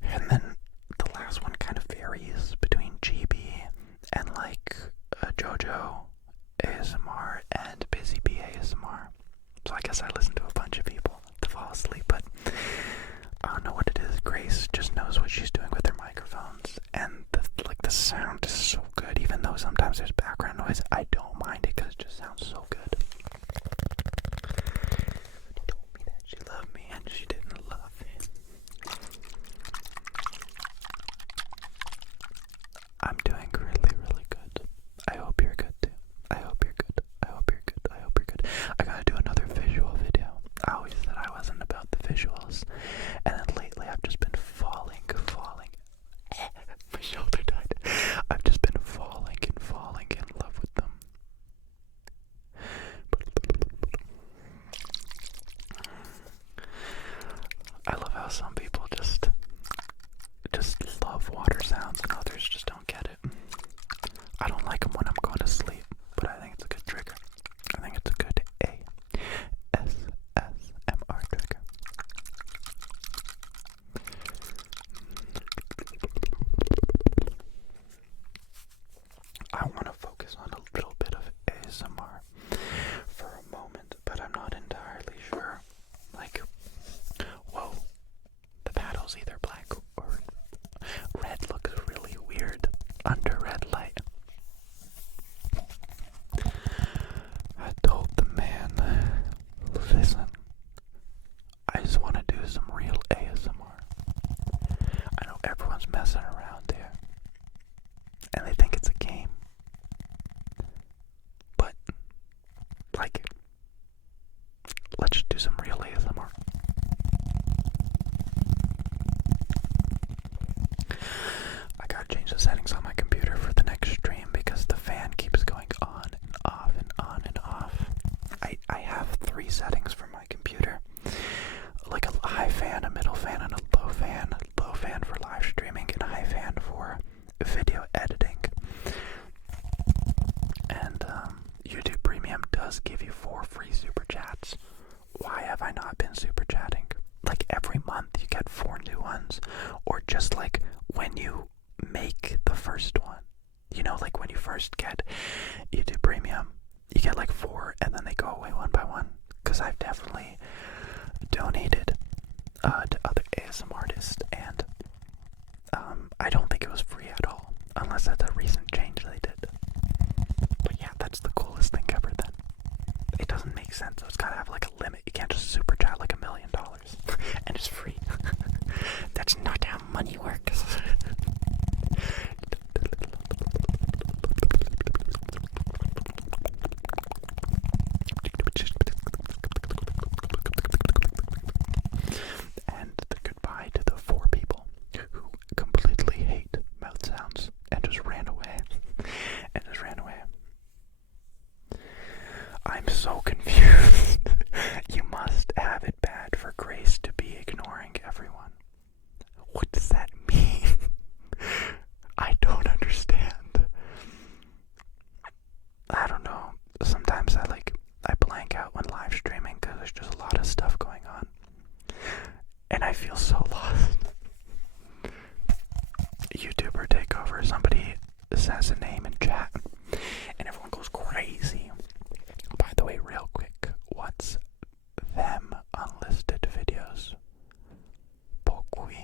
and then the last one kind of varies between GB and like JoJo ASMR and Busy Bee ASMR. So I guess I listen to a bunch of people to fall asleep, but I don't know what it is. Grace just knows what she's doing with her microphones, and the sound is so good. Even though sometimes there's background noise, I don't mind it because it just sounds so good. She told me that she loved me and she didn't love me. I'm doing really, really good. I hope you're good too. I hope you're good. I hope you're good. I hope you're good. I gotta do another visual video. I always said I wasn't about the visuals, and then lately I've just been falling. My shoulder died. I've just been falling in love with them. I love how some people just love water sounds and others just don't get it. I don't like them when I'm going to sleep, but I think it's a good trigger. I think it's a good ASMR trigger. I want to focus on a little bit of ASMR for a moment, but I'm not entirely sure. Like, whoa, the paddle's either black or red. Looks really weird under red light. I told the man, listen, I just want to do some real ASMR. I know everyone's messing around here, and they think it's a game. But, like, let's just do some real ASMR. I gotta change the settings on my computer for the next stream because the fan keeps going on and off and on and off. I have 3 settings for my computer. Like a high fan, a middle fan, and a low fan. A low fan for live streaming and a high fan for video editing. And YouTube Premium does give you 4 free super chats. Why have I not been super chatting? Like every month you get 4 new ones, or just like when you make the first one. You know, like when you first get YouTube Premium, you get like 4 and then they go away one by one. Because I've definitely donated to other ASMR artists, and I don't think it was free at all, unless that's a recent change they did. But yeah, that's the coolest thing ever then. It doesn't make sense, so it's gotta have like a limit. You can't just super chat like $1 million and it's free. That's not how money works. whenever somebody says a name in chat, and everyone goes crazy. By the way, real quick, what's them unlisted videos? Pokui.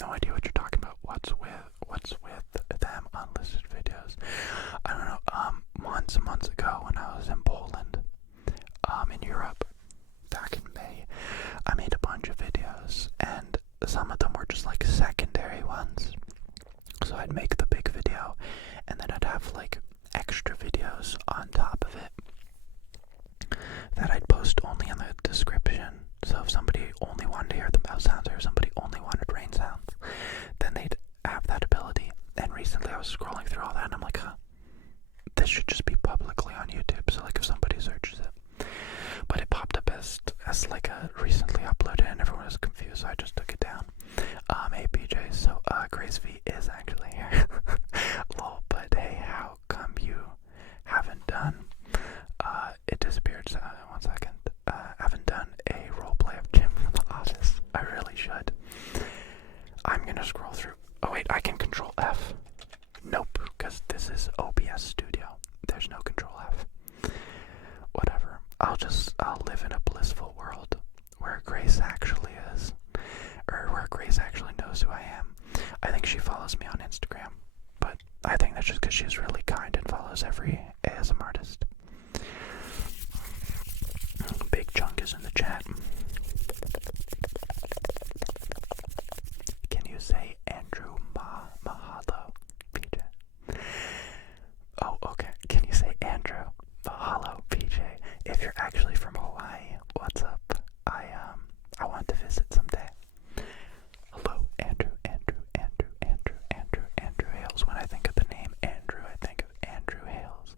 No idea what you're talking about. What's with them unlisted videos? I don't know. Months ago when I was in Poland, in Europe, back in May, I made a bunch of videos, and some of them were just like secondary ones. So I'd make the big video, and then I'd have like extra videos on top of it that I'd post only in the description. So if somebody only wanted to hear the mouse sounds or somebody only wanted rain sounds, then they'd have that ability. And recently I was scrolling through all that and I'm like, this should just be publicly on YouTube. So like if somebody searches it. But it popped up as like a recently uploaded and everyone was confused, so I just took it down. Hey PJ, so Grace V is actually here. Lol, but hey, how come you haven't done it disappeared, so 1 second. Haven't done a roleplay of Jim from The Office. I really should. I'm gonna scroll through. Oh wait, I can control F. Nope, because this is OBS Studio. There's no control F. Whatever. I'll live in a blissful world where Grace actually is. Or where Grace actually knows who I am. I think she follows me on Instagram. But I think that's just because she's really kind and follows every ASM artist. Big Chunk is in the chat. Can you say Andrew Mahalo, PJ? Oh, okay. Can you say Andrew Mahalo, PJ? If you're actually from Hawaii, what's up? I want to visit someday. Hello, Andrew Hales. When I think of the name Andrew, I think of Andrew Hales.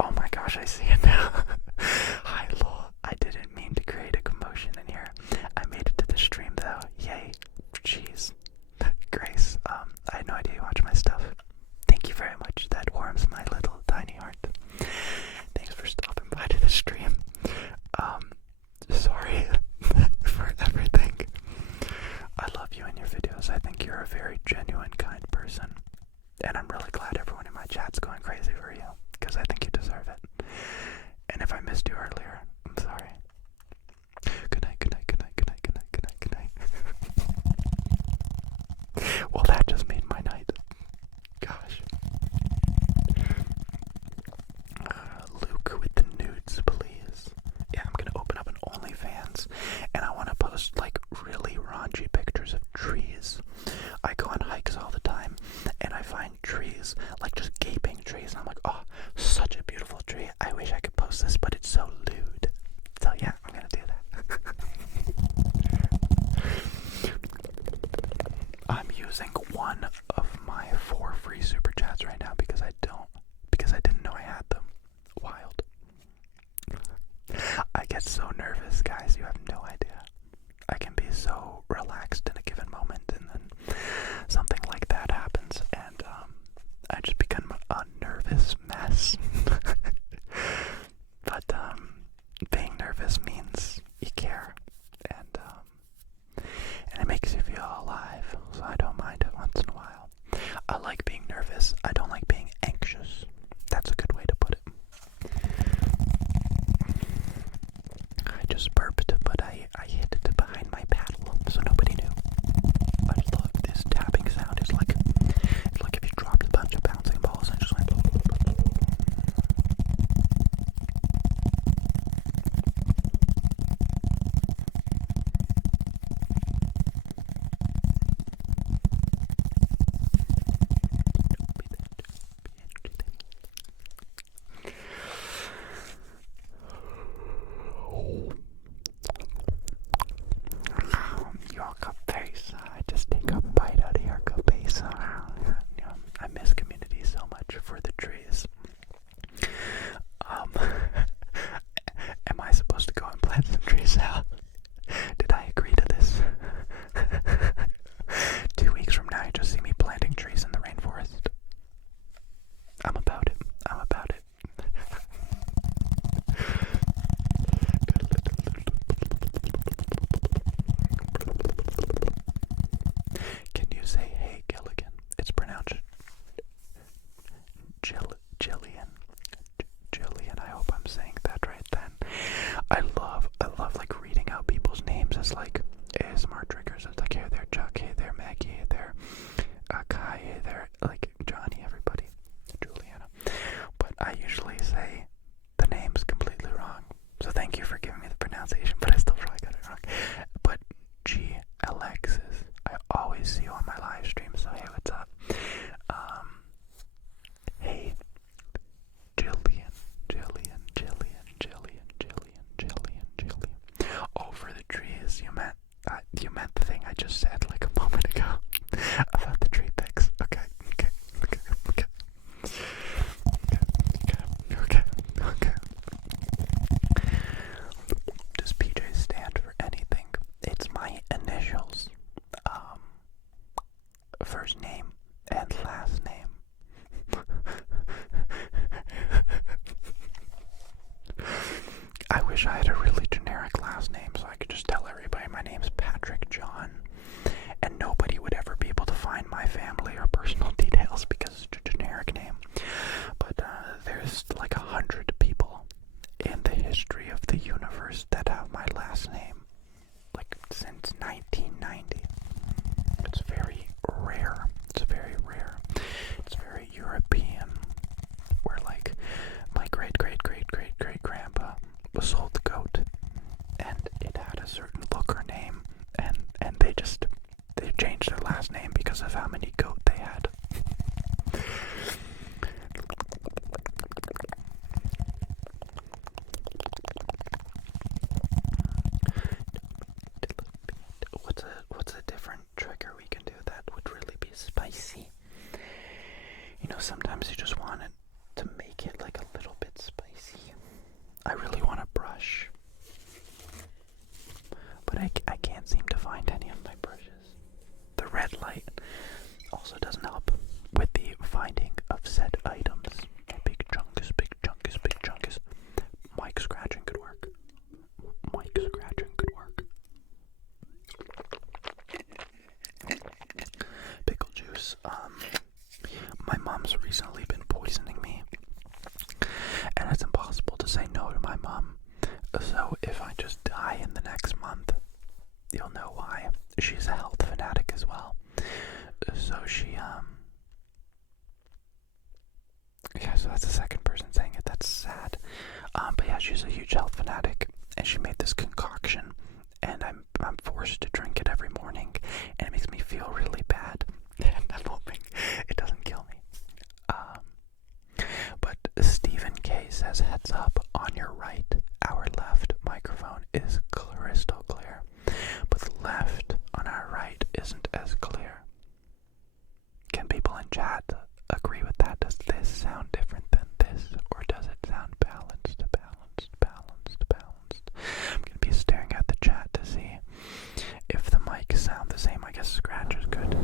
Oh my gosh, I see it now. Hi, lol. I didn't mean to create a commotion in here. I made it to the stream though. Yay. Jeez. Grace, I had no idea you watch my stuff. Thank you very much. That warms my little tiny heart. Thanks for stopping by to the stream. Sorry for everything. I love you and your videos. I think you're a very genuine, kind person. And I'm really glad everyone in my chat's going crazy for you, because I think you deserve it. And if I missed you earlier, I'm sorry. Good night, good night, good night, good night, good night, good night, good night. Well, that just made my night. Gosh. Luke with the nudes, please. Yeah, I'm gonna open up an OnlyFans, and I want to post like really raunchy pictures of trees. I go on hikes all the time, and I find trees, like just gaping trees, and I'm like, oh, such a beautiful tree. I wish I could post this, but it's so lewd. So yeah, I'm gonna do that. I'm using one of my 4 free super chats right now because I didn't know I had them. Wild. I get so nervous, guys, you have no idea. I can be so relaxed in a given moment, and then something like that happens, and I just become a nervous mess. But being nervous means you care, and it makes you feel alive, so I don't mind it once in a while. I like being nervous. I don't like being anxious. That's a good way to put it. I just burped, but I hid it behind my paddle, so hi, hey there, like Johnny, everybody, Juliana. But I usually say the names completely wrong. So thank you for giving me the pronunciation, but I still probably got it wrong. But G. Alexis, I always see you on my live stream, so hey, what's up? Hey, Jillian. Over the trees, you meant the thing I just said like a moment ago about the tree pics. Okay. Does PJ stand for anything? It's my initials. First name and last name. I wish I had a really generic last name so I could just tell everybody my name's Patrick John, and nobody would ever be able to find my family or personal details because it's a generic name. But there's like 100 people in the history of the universe that have my last name, like since 1990. It's very rare. It's very European, where like my great grandpa sold the goat, and it had a certain look or name, and they changed their last name because of how many goat they had. What's a different trigger we can do that would really be spicy? You know, sometimes you just want it to make it like a little bit spicy. I really want a brush, but I can't seem to find any of my brushes. The red light also doesn't help with the finding of said items. Big chunkus. Mic scratching could work. Pickle juice. My mom's recently been poisoning me, and it's impossible to say no to my mom. So if I just die in the next month, you'll know why. She's a health fanatic as well. So yeah, so that's the second person saying it. That's sad. But yeah, she's a huge health fanatic, and she made this concoction, and I'm forced to drink it every morning, and it makes me feel really bad. And I'm hoping it doesn't kill me. But Stephen K says, heads up, on your right, our left microphone is crystal clear, but the left on our right isn't as clear. Can people in chat agree with that? Does this sound different than this, or does it sound balanced? I'm going to be staring at the chat to see if the mics sound the same. I guess scratch is good.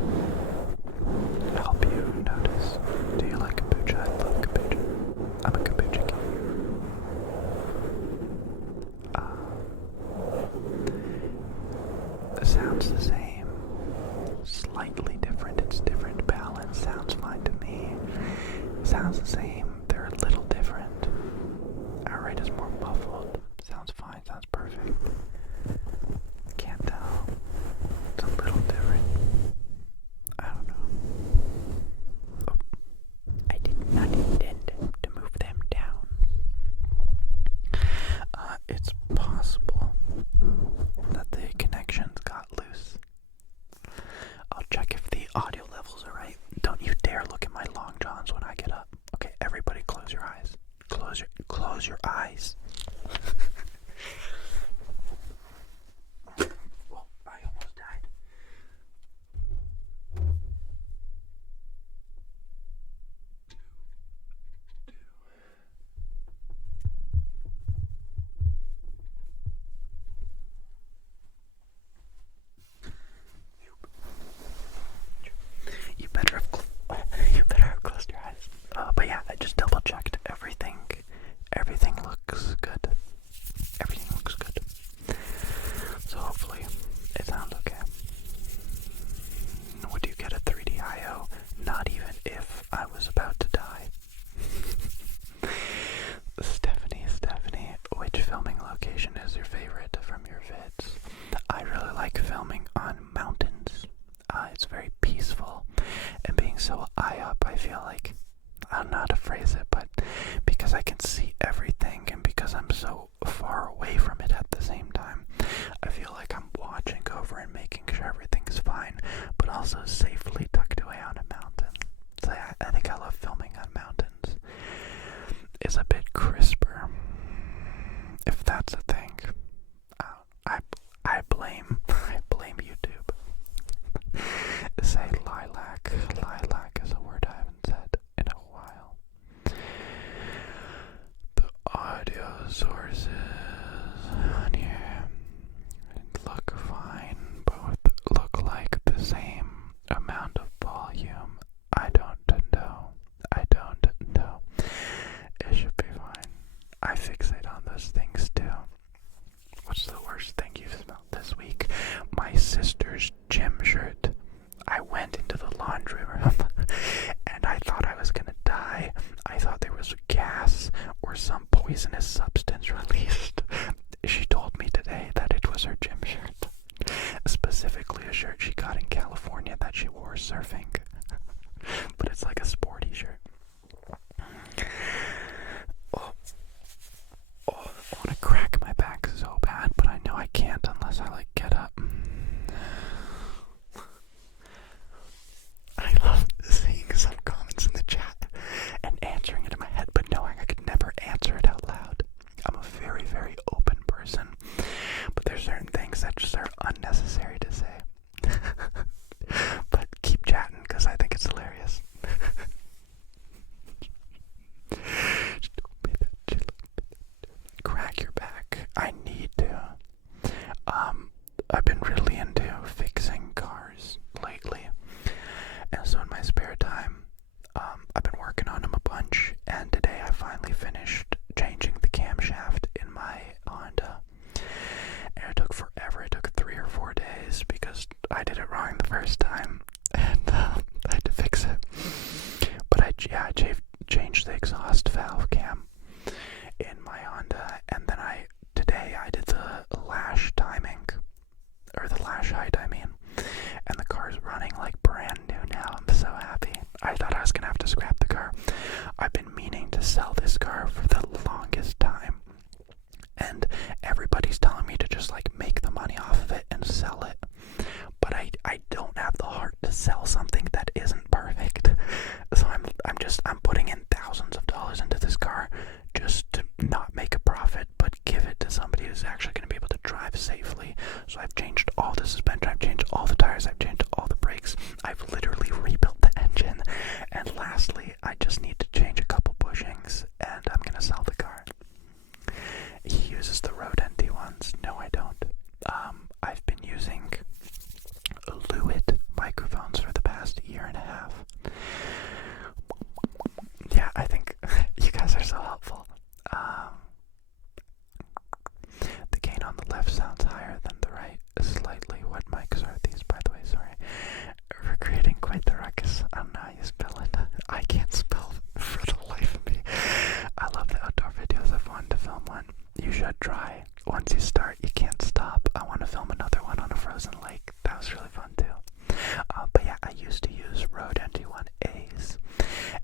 Help you notice. Do you like kombucha? I love kombucha. I'm a kombucha king. The sound's the same. Slightly different. It's different balance. Sounds fine to me. Sounds the same. They're a little different. Our right is more muffled. Sounds fine. Sounds perfect. Can't tell. It's a little different. I don't know. Oh, I did not intend to move them down. It's possible that the connections got loose. I'll check if the audio levels are right. Don't you dare look at my long johns when I get up. Okay, everybody close your eyes. Close your eyes. Well, I almost died. You better have closed your eyes. But yeah, I just double checked everything. Everything looks good. So hopefully it sounds okay. Would you get a 3D IO? Not even if I was about to die. Stephanie, which filming location is your favorite from your vids? I really like filming on mountains. It's very peaceful, and being being so eye up. I feel like, I don't know how to phrase it, but because I can see everything and because I'm so far away from it at the same time, I feel like I'm watching over and making sure everything's fine, but also safely tucked away on a mountain. So I think I love filming on mountains. It's a bit crisper, if that's a thing. I blame YouTube. Say lilac. Lilac is a word I haven't said in a while. The audio sources on here look fine. Both look like the same amount of volume. I don't know. It should be fine. I fixate on those things too. What's the worst thing you've smelled this week? My sister's gym shirt. I went into the laundry room and I thought I was gonna die. I thought there was gas or some poisonous substance released. She told me today that it was her gym shirt. Specifically a shirt she got in California that she wore surfing. But it's like a sporty shirt. I want to crack my back so bad, but I know I can't unless I get up. I love seeing some comments in the chat and answering it in my head, but knowing I could never answer it out loud. I'm a very, very open person, but there's certain things that just are unnecessary to say. But keep chatting because I think it's hilarious. Crack your back. I need to. I've been really into fixing cars lately, and so in my spare time, I've been working on them a bunch, and today I finally finished changing the camshaft in my Honda, and it took forever. It took 3 or 4 days because I did it wrong the first time, and I had to fix it. But I changed the exhaust valve cam in my Honda, and then today I did the lash timing, or the lash height I mean, and the car's running like brand new now. I'm so happy. I thought I was gonna have to scrap the car. I've been meaning to sell this car for the longest time, and everybody's telling me to just make the money off of it and sell it, but I don't have the heart to sell something that isn't perfect. So I'm putting in thousands of dollars into this car just to not make a profit, but give it to somebody who's actually going to be able to drive safely. So I've changed all the suspension, I've changed all the tires, I've changed all the brakes, I've literally rebuilt the engine, and lastly, I just need to change a couple bushings, and I'm going to sell the car. He uses the Rode NT ones. No, I don't. I've been using Lewitt microphones for the past 1.5 years. Yeah, I think you guys are so helpful. The gain on the left sounds higher than the right, slightly. What mics are these, by the way? Sorry. We're creating quite the ruckus. I don't know how you spell it. I can't spell for the life of me. I love the outdoor videos. I've wanted to film one. You should try. Once you start, you can't stop. I want to film another one on a frozen lake. That was really fun too. But yeah, I used to use Rode NT1As,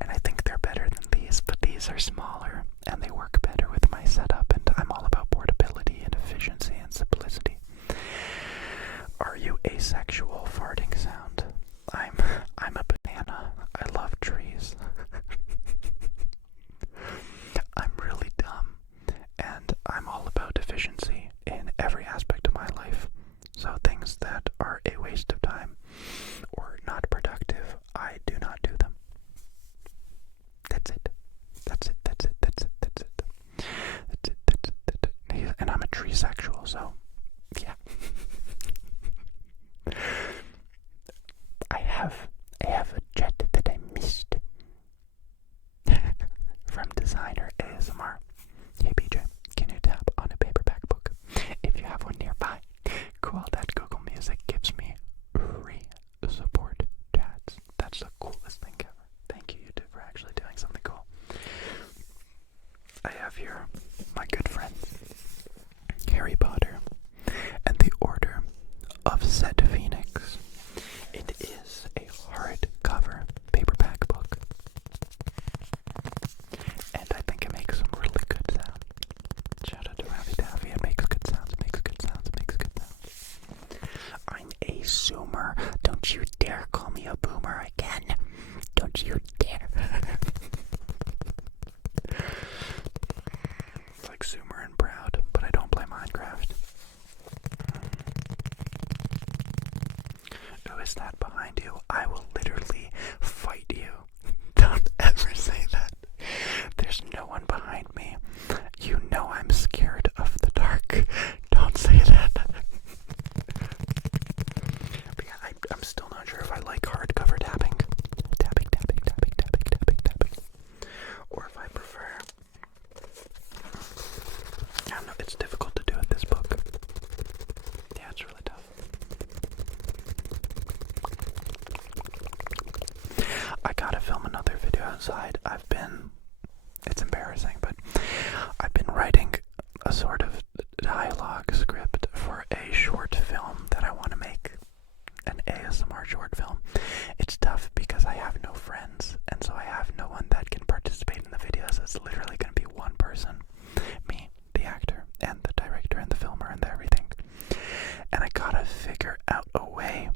and I think they're better than these, but these are smaller and they work better with my setup, and I'm all about portability and efficiency and simplicity. Are you asexual? Farting sound. I'm a banana. I love trees. I'm really dumb, and I'm all about efficiency in every aspect of my life. So things that are a waste of time or not productive, I do not do them. That's it. And I'm a tree sexual, so yeah. I have a jet that I missed. From designer ASMR. Hey BJ, can you tap on a paperback book if you have one nearby? Cool, that Google Music gives me free support chats. That's the coolest thing ever. Thank you, YouTube, for actually doing something cool. I have here my good friends, Harry Potter and the Order of Said Phoenix. It is a hardcover paperback a boomer again. Don't you dare. It's like Zoomer and Proud, but I don't play Minecraft. Who is that behind you? I will literally fight you. Don't ever say that. There's no one behind me. You know I'm scared of the dark. Don't say that. But yeah, I'm still not sure if I like hardcover tapping. Tapping. Or if I prefer... I don't know, it's difficult to do with this book. Yeah, it's really tough. I gotta film another video outside. It's embarrassing, but I've been writing a sort of dialogue script for a short film that I want to make. An ASMR short film. It's tough because I have no friends, and so I have no one that can participate in the videos. It's literally going to be one person. Me, the actor, and the director, and the filmer, and everything. And I gotta figure out a way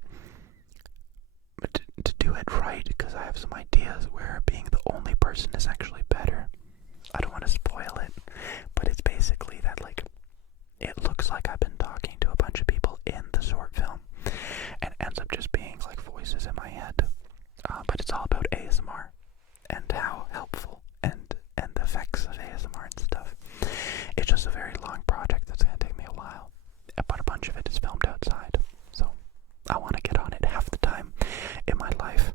to do it right, because I have some ideas where being the only person is actually better. I don't want to spoil it, but it's basically that, like, it looks like I've been talking to a bunch of people in the short film, and it ends up just being like voices in my head. But it's all about ASMR and how helpful and the effects of ASMR and stuff. It's just a very long project that's going to take me a while, but a bunch of it is filmed outside, so I want to get on it. Half the time in my life,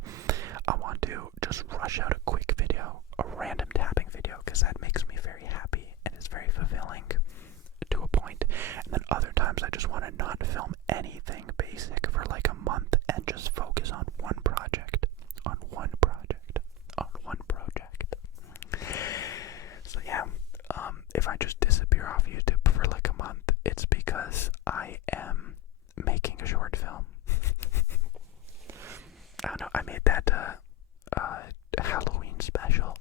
I want to just rush out a quick video, a random tapping video, because that makes me very happy and is very fulfilling to a point. And then other times I just want to not film anything basic for like a month and just focus on one project. So yeah, if I just disappear off YouTube for like a month, it's because I am making a short film. I don't know, I made that Halloween special,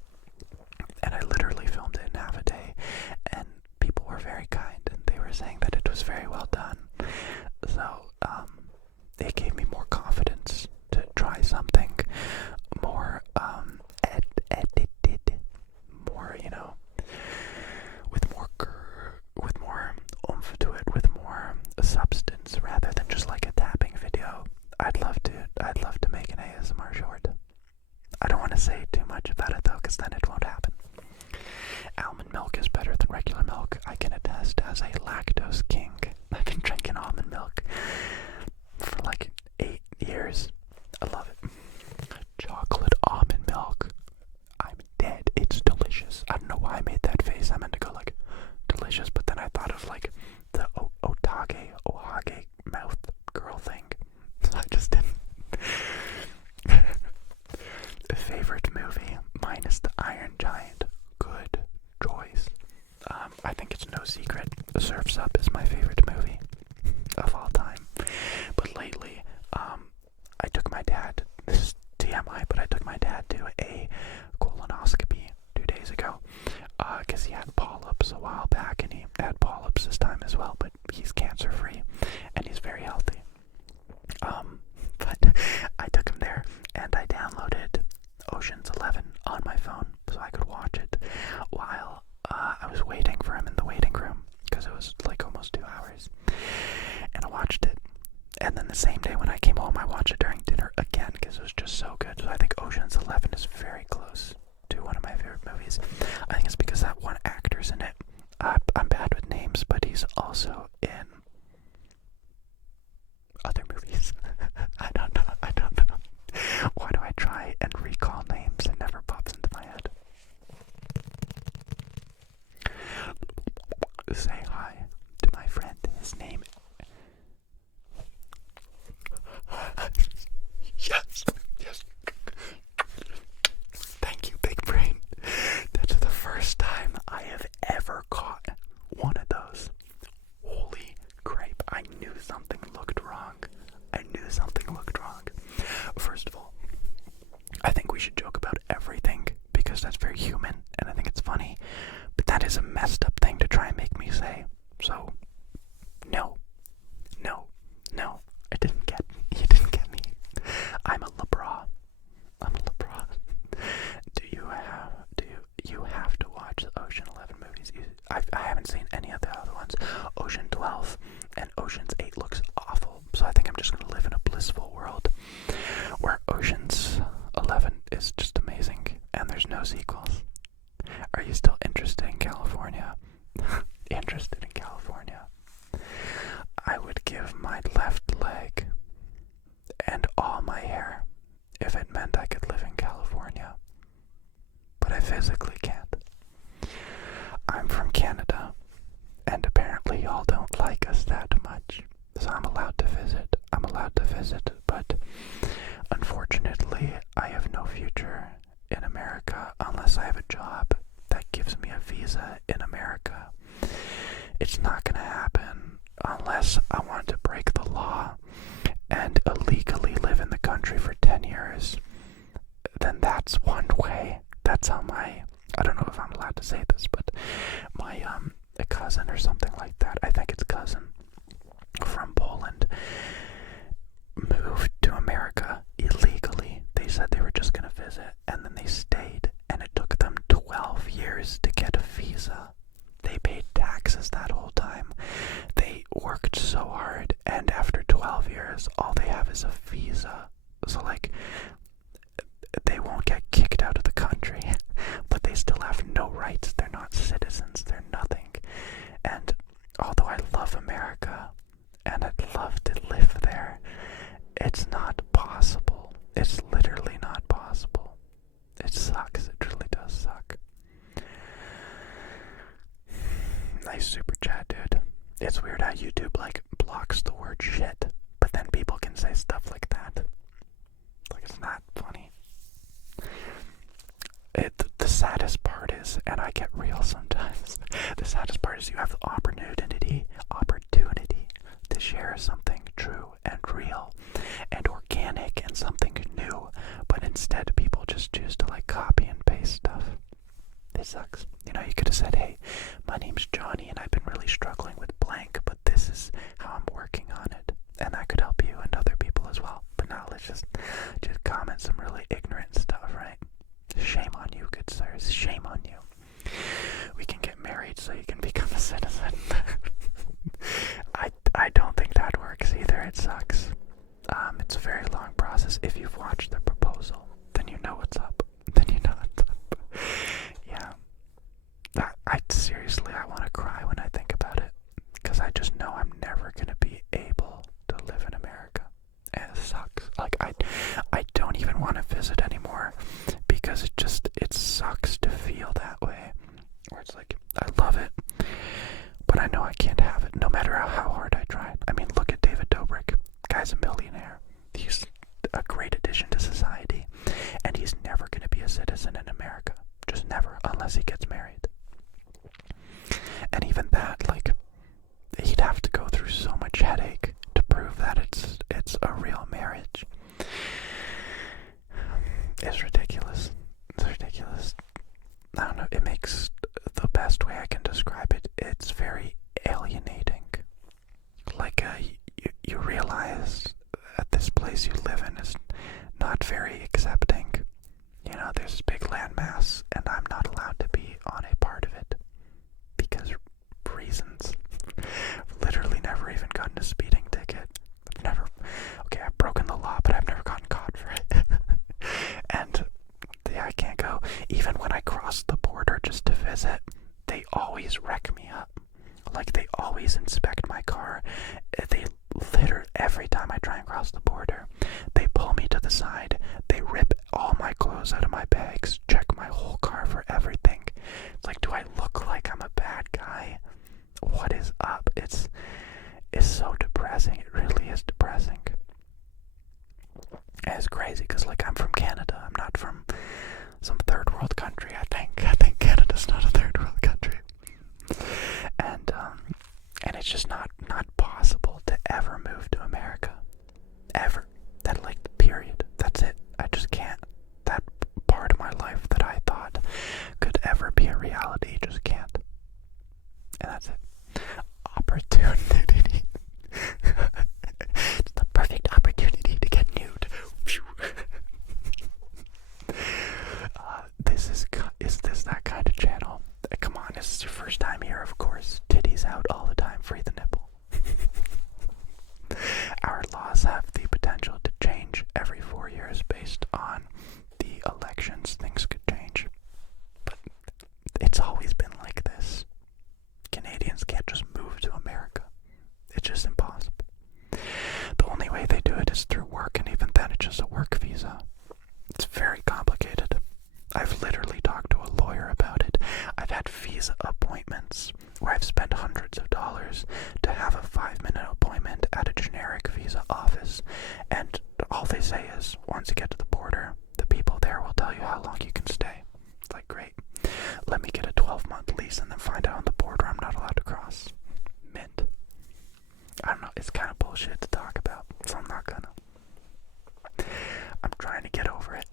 and I literally filmed it in half a day, and people were very kind, and they were saying that it was very well done. So it gave me more confidence to try something more edited, more, you know, with more oomph to it, with more substance, rather than just like a tapping video. I'd love to make an ASMR short. I don't want to say too much about it though, because then it won't happen. Almond milk is better than regular milk. I can attest as a lactose king. I've been drinking almond milk for like 8 years. I love it. Chocolate almond milk. I'm dead. It's delicious. I don't know why I made that face. I meant to go like delicious, but then I thought of like the Ohage mouth girl thing. So I just didn't. Favorite movie? Mine is The Iron Giant. Good choice. I think it's no secret. Surf's Up is my favorite movie of all time. But lately, I took my dad, this is TMI, but I took my dad to a colonoscopy 2 days ago, because he had polyps a while back, and he had polyps this time as well, but he's cancer-free, and he's very healthy. But I took him there, and I downloaded Ocean's 11 on my phone so I could watch it while I was waiting for him in the waiting room, because it was like almost 2 hours. And I watched it, and then the same day when I came home, I watched it during dinner again because it was just so good. So I think Ocean's 11 is very close to one of my favorite movies. I think it's because that one actor's in it. I'm bad with names, but he's also in other movies. I don't know. Why do I try and recall names? It never pops into my head. Say hi to my friend. His name. Yes. Thank you, big brain. That's the first time I have ever caught one of those. Holy crap, I knew something looked wrong. First of all, I think we should joke about everything because that's very human and I think it's funny, but that is a messed up thing to try and make me say. So, no, you didn't get me. I'm a LeBron. visa in America. It's not going to happen unless I want to break the law and illegally live in the country for 10 years. Then that's one way. That's how I don't know if I'm allowed to say this, but my a cousin or something like that, I think it's cousin, from Poland, moved to America illegally. They said they were just going to visit, and then they stayed, and it took them 12 years to get a visa. They paid taxes that whole time. They worked so hard, and after 12 years, all they have is a visa. So, like, they won't get kicked out of the country, but they still have no rights. They're not citizens. They're nothing. And although I love America, and I'd love to live there, it's not possible. It's literally not possible. It sucks. It really does suck. Nice super chat, dude. It's weird how YouTube, like, blocks the word shit, but then people can say stuff like that. Like, it's not funny. The saddest part is, and I get real sometimes, the saddest part is you have the opportunity to share something true and real and organic and something new, but instead people just choose to, like, copy and paste stuff. It sucks. You know, you could have said, hey, my name's Johnny and I've been really struggling with blank, but this is how I'm working on it. And that could help you and other people as well. But now let's just comment some really ignorant stuff, right? Shame on you, good sirs. Shame on you. We can get married so you can become a citizen. I don't think that works either. It sucks. It's a very long process. If you've watched the proposal, then you know what's up. Yeah. Seriously, I want to cry when I think about it. Because I just know I'm never going to be able to live in America. And it sucks. Like, I don't even want to visit anymore. Because it sucks to feel that way. Where it's like, I love it, but I know I can't have it no matter how hard I try. I mean, look at David Dobrik. Guy's a millionaire. He's a great addition to society. And he's never going to be a citizen in America. Just never, unless he gets married. And even that, like, he'd have to go through so much headache to prove that it's a real marriage. It's ridiculous. It's ridiculous. I don't know, it makes the best way I can describe it, it's very alienating. Like, you realize that this place you live in is not very accepting. You know, there's this big landmass, and I'm not allowed to be on a part of it. Because reasons. I've literally never even gotten a speeding ticket. I've broken the law, but I've never gotten caught for it. And yeah, I can't go. Even when I cross the border just to visit, they always wreck me up. Like, they always inspect my car. They literally, every time I try and cross the border, they pull me to the side. They rip all my clothes out of my bags, check my whole car for everything. It's like, do I look like I'm a bad guy? What is up? It's so depressing. It really is depressing. And it's crazy because, like, I'm from Canada. I'm not from some third world country. I think Canada's not a third world country. And it's just not possible to ever move to America. Ever. That, like, period. That's it. I just can't. That part of my life that I thought could ever be a reality just can't. And that's it. Opportunity. It's the perfect opportunity to get nude. Is this that kind of channel? Come on, this is your first time here, of course. Titties out all the time, free the nipple. Our laws have the potential to change every 4 years based on the elections. Things could change. But it's always been like this. Canadians can't just move to America. It's just impossible. The only way they do it is through work, and even then it's just a work visa. It's very complicated. I've literally talked to a lawyer about it. I've had visa appointments where I've spent hundreds of dollars to have a 5-minute appointment at a generic visa office, and all they say is, once you get to the border, the people there will tell you how long you can stay. It's like, great. let me get a 12-month lease and then find out on the border I'm not allowed to cross. Mint. I don't know, it's kind of bullshit to talk about, so I'm not gonna. I'm trying to get over it.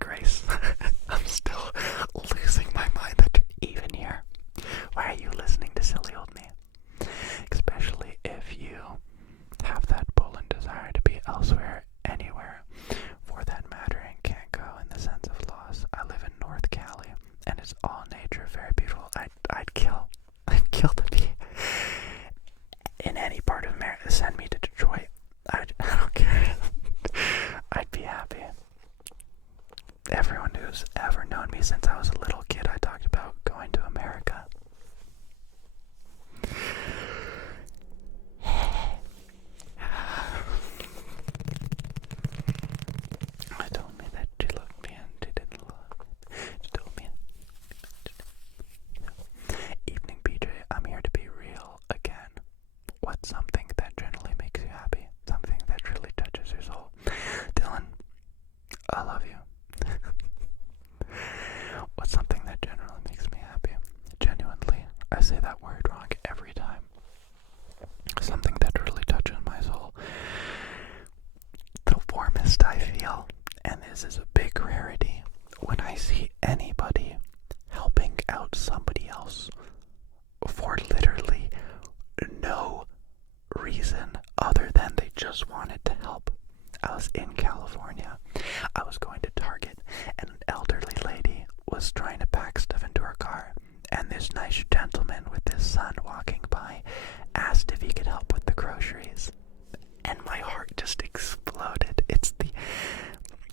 Grace, I'm still losing my mind that you're even here. Why are you listening to silly old me? Especially if you have that pull and desire to be elsewhere, anywhere, for that matter, and can't go in the sense of loss. I live in North Cali, and it's all nature, very beautiful. I'd kill to be in any part of America. Send me to Detroit. I don't care. I'd be happy. Everyone who's ever known me since I was a little kid, I talked about going to America. I told me that she loved me and she didn't love me. She told me. Evening PJ, I'm here to be real again. What's something that generally makes you happy? Something that really touches your soul? Dylan, I love you. What's something that generally makes me happy? Genuinely, I say that word wrong every time. Something that really touches my soul. The warmest I feel, and this is a big rarity, when I see anybody helping out somebody else for literally no reason other than they just wanted to help. I was in California. I was going to Target, and an elderly lady was trying to pack stuff into her car, and this nice gentleman with his son walking by asked if he could help with the groceries, and my heart just exploded.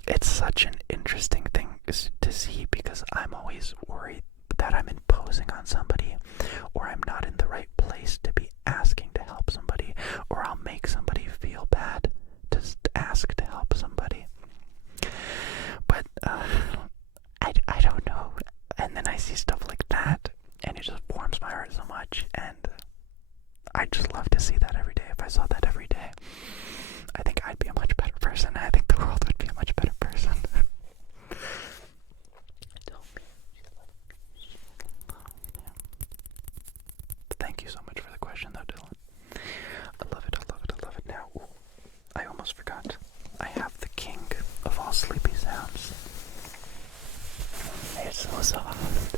It's such an interesting thing to see, because I'm always worried that I'm imposing on somebody, or I'm not in the right place to be asking to help somebody, or I'll make somebody feel bad to ask to help somebody. But I don't know, and then I see stuff like that, and it just warms my heart so much, and I just love to see that every day. If I saw that every day, I think I'd be a much better person, and I think the world would be a much better person. Thank you so much for the question, though, Dylan. I love it, I love it, I love it. Now, I almost forgot. I have the king of all sleepy sounds. It's so soft.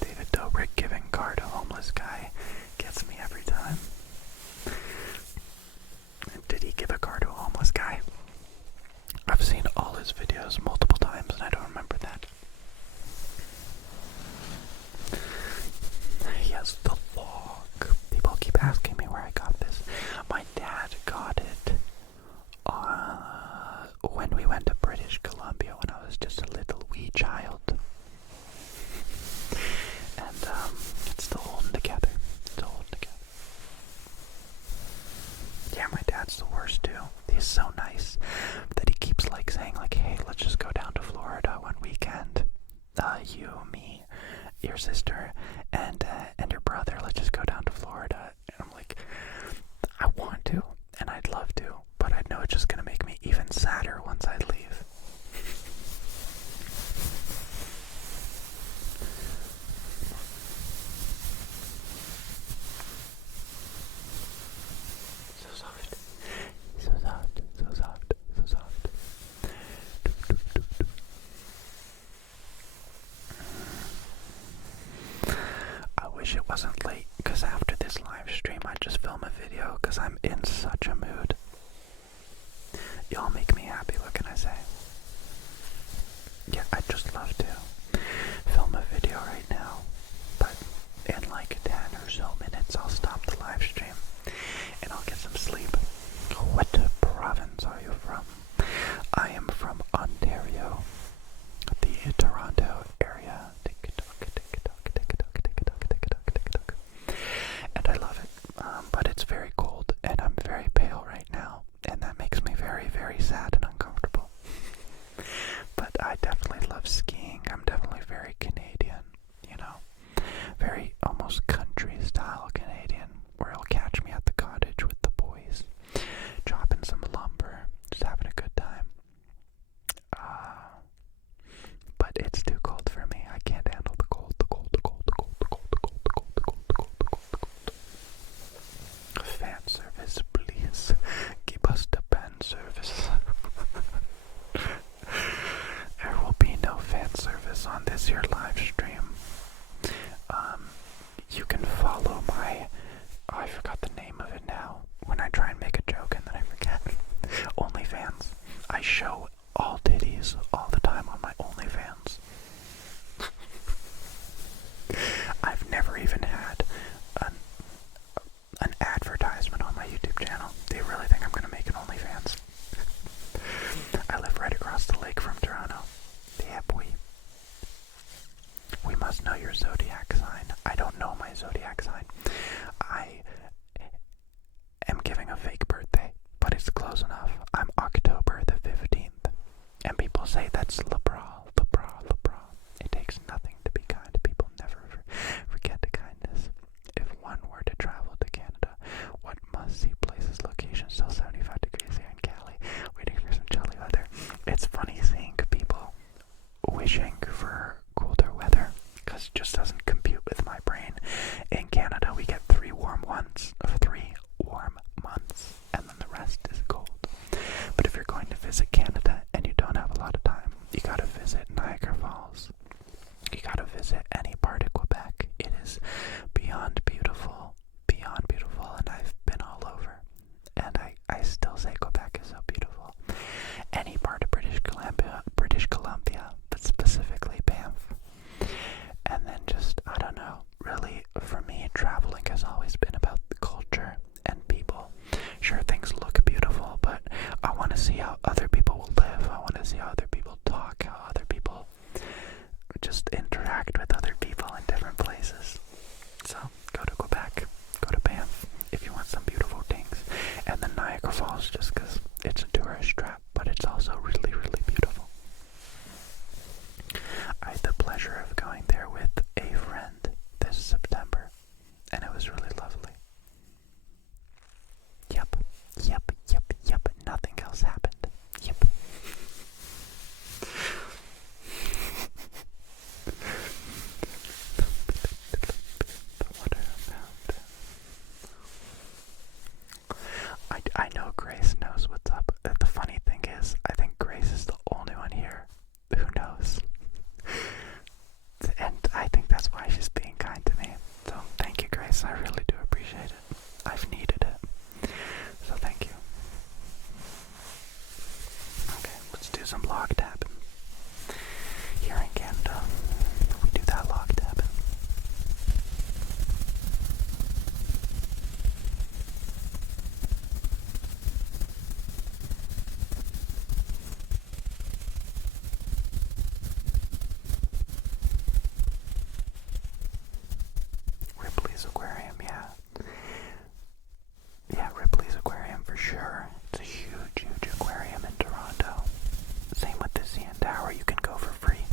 David Dobrik giving car to homeless guy gets me every time. Did he give a car to a homeless guy? I've seen all his videos multiple times and I don't remember that. Yes, the log. People keep asking me where I got this. My dad got it when we went to British Columbia when I was just a little wee child. And it's still holding together. Yeah, my dad's the worst too. He's so nice that he keeps saying hey, let's just go down to Florida one weekend. You, me, your sister, and your brother, let's just go down to Florida. And I'm like, I want to, and I'd love to, but I know it's just gonna make me even sadder once I leave. So soft. I wish it wasn't late, because after this live stream I'd just film a video, because I'm in such a mood. Y'all make me happy, what can I say? Yeah, I'd just love to film a video right now, but in 10 or so minutes I'll stop the live stream and I'll get some sleep. What province are you from? I am from Ontario, the Toronto area. And I love it, but it's very cold and I'm very pale right now, and that makes me very, very sad and uncomfortable. But I definitely love skiing. I'm definitely very Canadian, very almost country style Canadian, where you'll catch me at the cottage with the boys, chopping some lumber, just having a good time. show all titties all the time on my OnlyFans. I've never even had an advertisement on my YouTube channel. They really think I'm gonna make an OnlyFans. I live right across the lake from Toronto. Yeah, boy. We must know your zodiac sign. I don't know my zodiac sign. I am giving a fake birthday, but it's close enough. I'm October the 15th. And people say that's Libra. It takes nothing to be kind. People never forget the kindness. If one were to travel to Canada, what must-see places, locations, still 75 degrees here in Cali, waiting for some chilly weather. It's funny seeing people wishing for colder weather, because it just doesn't compute with my brain. In Canada, we get 3 warm months, and then the rest is cold. But if you're going to visit Canada and you don't have a lot of time, you gotta visit Niagara Falls. You gotta visit any part of Quebec. It is beyond beautiful, and I've been all over. And I still say Quebec is so beautiful. Any part of British Columbia, but specifically Banff. And then just, I don't know, really, for me, traveling has always been about the culture and people. Sure, things look beautiful, but I want to see how other people will live. I want to see how other people talk, how other people just interact with other people in different places. So, go to Quebec, go to Banff, if you want some beautiful things. And then Niagara Falls, just because it's a tourist trap, but it's also really, really beautiful. I had the pleasure of going there with a friend this September, and it was really lovely. Yep. Nothing else happened. Yep. I know Grace knows what's up. The funny thing is, I think Grace is the only one here who knows. And I think that's why she's being kind to me. So thank you, Grace. I really do appreciate it. I've needed it. So thank you. Okay, let's do some log tapping. Here in Canada, we do that log tapping. Ripley's Aquarium, yeah. Yeah, Ripley's Aquarium for sure. It's a huge aquarium in Toronto. Same with the CN Tower. You can go for free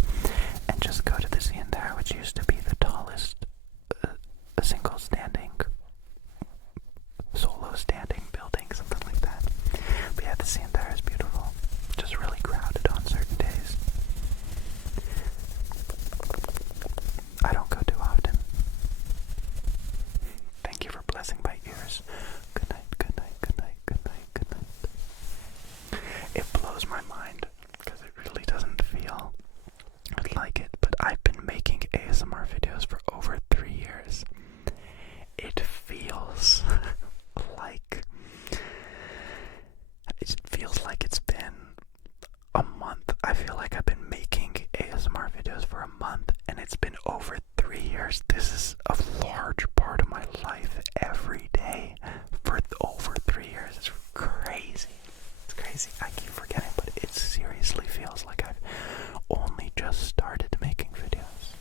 and just go to the CN Tower, which used to be the tallest single standing, solo standing building, something like that. But yeah, the CN Tower is beautiful. Just really crowded on certain days. I don't go too often. Thank you for blessing my ears. Good night, good night, good night, good night, good night. It blows my mind because it really doesn't feel like it, but I've been making ASMR videos for over 3 years. It feels like it's been a month. I feel like I've been making ASMR videos for a month, and it's been over 3 years. This is a large part of my life every day for over 3 years. It's crazy. It's crazy. I keep forgetting, but it seriously feels like I've only just started making videos.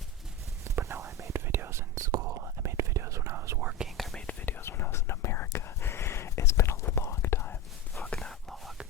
But no, I made videos in school. I made videos when I was working. I made videos when I was in America. It's been a long time. Fuck that log.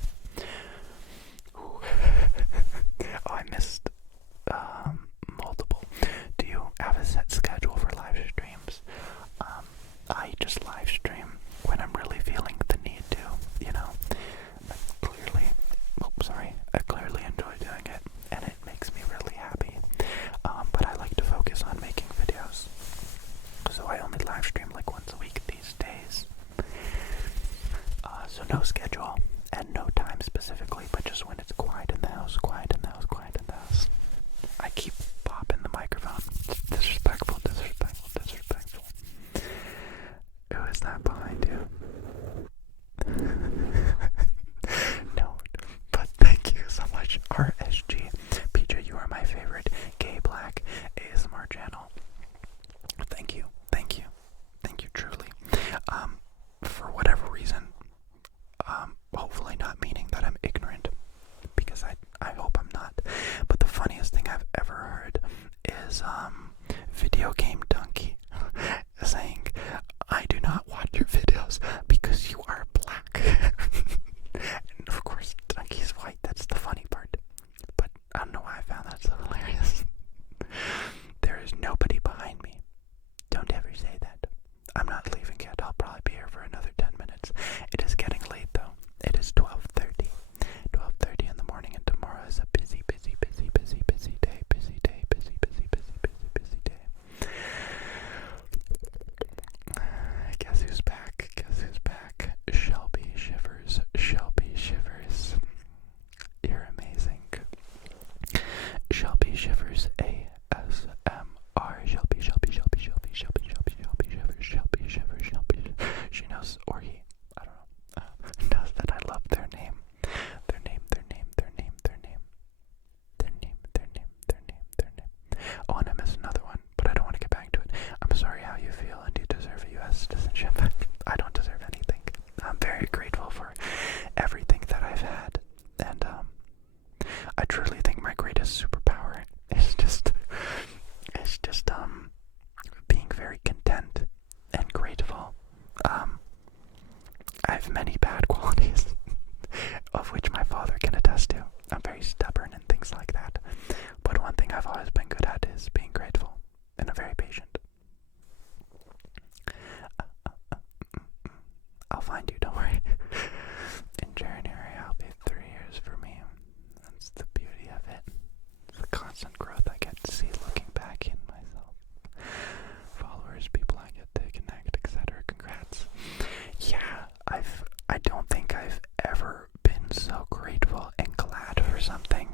I truly think my greatest superpower is just being very content and grateful. I have many bad qualities, of which my father can attest to. I'm very stubborn and things like that. But one thing I've always been good at is being grateful, and I'm very patient. I'll find you, don't worry. In January, I'll be 3 years for me. That's the beauty of it. It's the constant growth I get to see looking back in myself. Followers, people I get to connect, etc. Congrats. Yeah, I don't think I've ever been so grateful and glad for something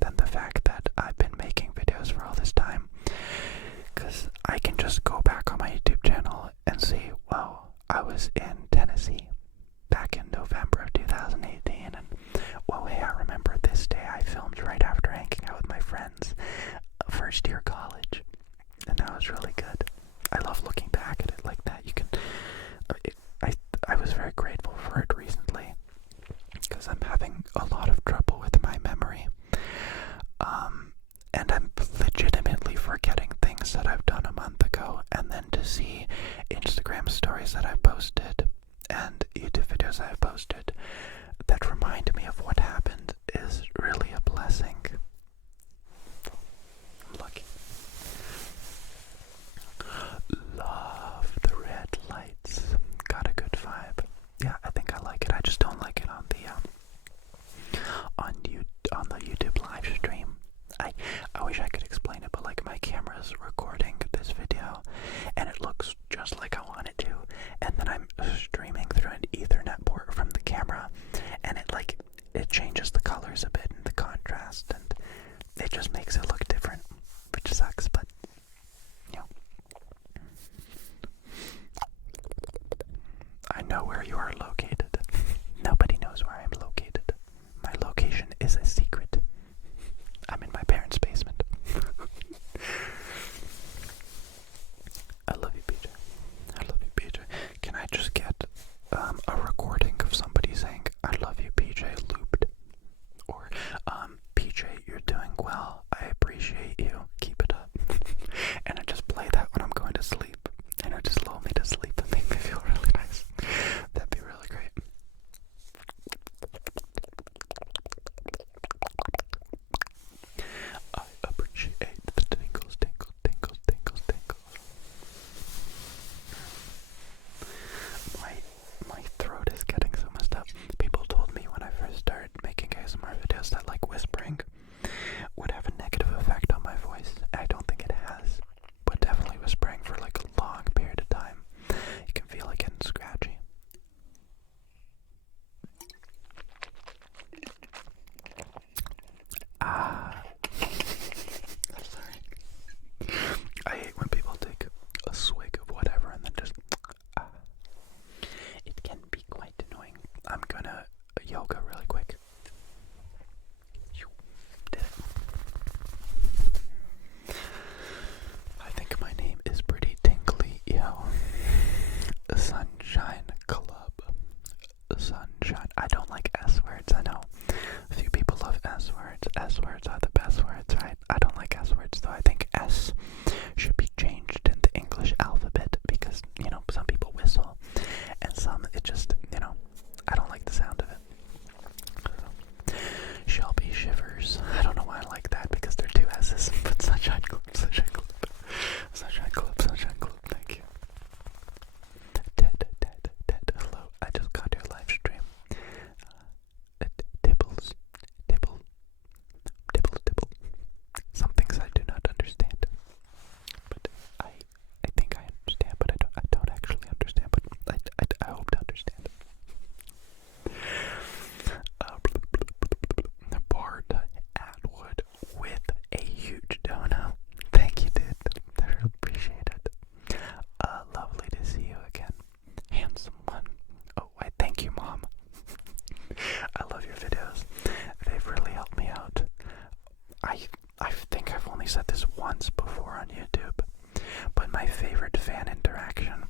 than the fact that I've been making videos for all this time. Because I can just go back on my YouTube channel and see, wow, I was in Tennessee back in November of 2018, and well, hey, I remember this day I filmed right after hanging out with my friends, first year college, and that was really good. I love looking back at it like that. You can, I was very grateful for it recently, because I'm having a lot of trouble with my memory, and I'm legitimately forgetting things that I've done a month ago, and then to see Instagram stories that I've posted and YouTube videos I've posted that remind me of what happened is really a blessing. I'm lucky. Love the red lights. Got a good vibe. Yeah, I think I like it. I just don't like it on the on the YouTube live stream. I wish I could explain it, but like my camera's recording this video and it looks just like I want it to, and then I'm streaming through an Ethernet port from the camera, and it changes the colors a bit and the contrast, and it just makes it look different, which sucks, but you know. I know where you are located. Nobody knows where I'm located. My location is a secret. I'm in my parents' basement. I love you, PJ. I love you, PJ. Can I just get a recording of somebody saying, I love you, PJ, looped? Or, PJ, you're doing well. I appreciate you. Keep it up. And I just play that when I'm going to sleep. And it just lull me to sleep and make me feel really nice. That'd be really great. I appreciate the tingles, tingles, tingles, tingles, tingles. My throat is getting so messed up. People told me when I first started making ASMR videos that like whispering would have a negative effect on my voice. I don't think it has, but definitely whispering for like a long period of time, you can feel it getting scratchy. I'm sorry. I hate when people take a swig of whatever and then just It can be quite annoying. I'm gonna yoga really quick. Did it. I think my name is pretty tingly, yo. Sunshine Club. Sunshine. I don't like S words, I know. A few people love S words. S words are the best words, right? I don't like S words, though. I think S should be changed in the English alphabet because, you know, some people whistle and some, it just, you know, I don't like the sound of it. Shelby Shivers. I don't know why I like that because they're two S's, but Sunshine Club, Sunshine Club. Sunshine Club, Sunshine Club, thank you. Ted, hello. I just got your live stream. Dibbles, dibble, dibble. Some things I do not understand, but I think I understand, but I don't actually understand, but I hope to understand. Bard Atwood with a huge donut. Thank you, dude. I really appreciate it. Lovely to see you again. Handsome one. Oh, I thank you, Mom. I love your videos. They've really helped me out. I think I've only said this once before on YouTube, but my favorite fan interaction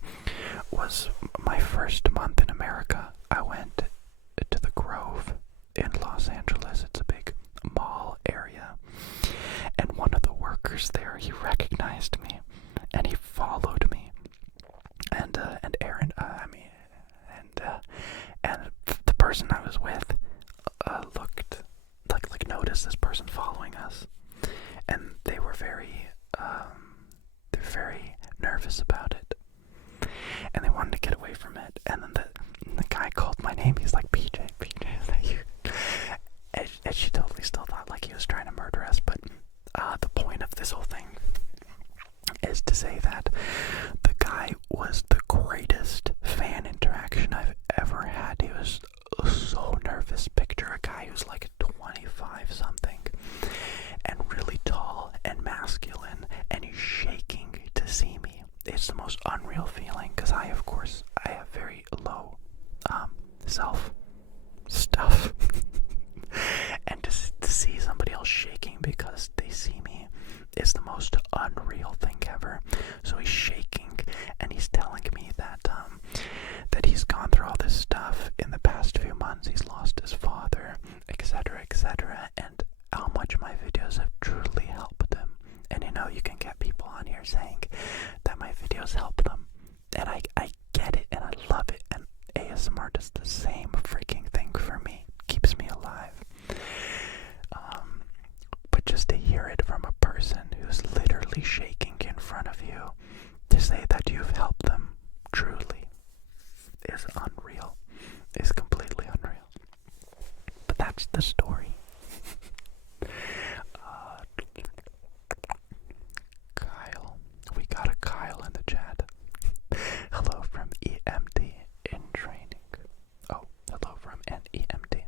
was my first month in America. I went to the Grove in Los Angeles. It's a big mall guy who's like 25 something and really tall and masculine, and he's shaking to see me. It's the most unreal feeling, because I have very low self stuff. And to see somebody else shaking because they see me is the most unreal thing ever. So he's shaking, and he's telling me that he's gone through all this stuff in the past few months. He's lost his father, etc., etc., and how much my videos have truly helped him. And you can get people on here saying that my videos help them, and I get it, and I love it, and ASMR does the same freaking thing for me. Keeps me alive. But just to hear it from a person who's literally shaking in front of you, to say that you've helped them truly is unreal. Is completely unreal. But that's the story. Kyle. We got a Kyle in the chat. Hello from EMT in training. Oh, hello from an EMT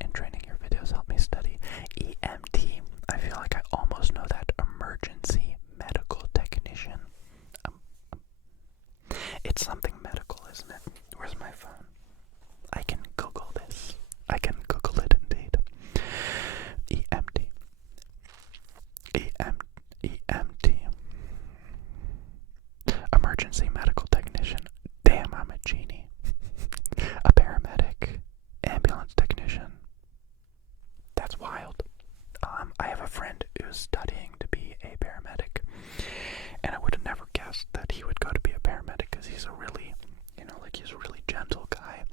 in training. Your videos help me study. EMT. I feel like I almost know that. Emergency medical technician. It's something medical, isn't it? Where's my phone? I can Google this. I can Google it indeed. EMT. EMT. Emergency medical technician. Damn, I'm a genie. A paramedic. Ambulance technician. That's wild. I have a friend who's studying to be a paramedic, and I would have never guessed that he would go to be a paramedic, because he's a really, he's a really gentle guy,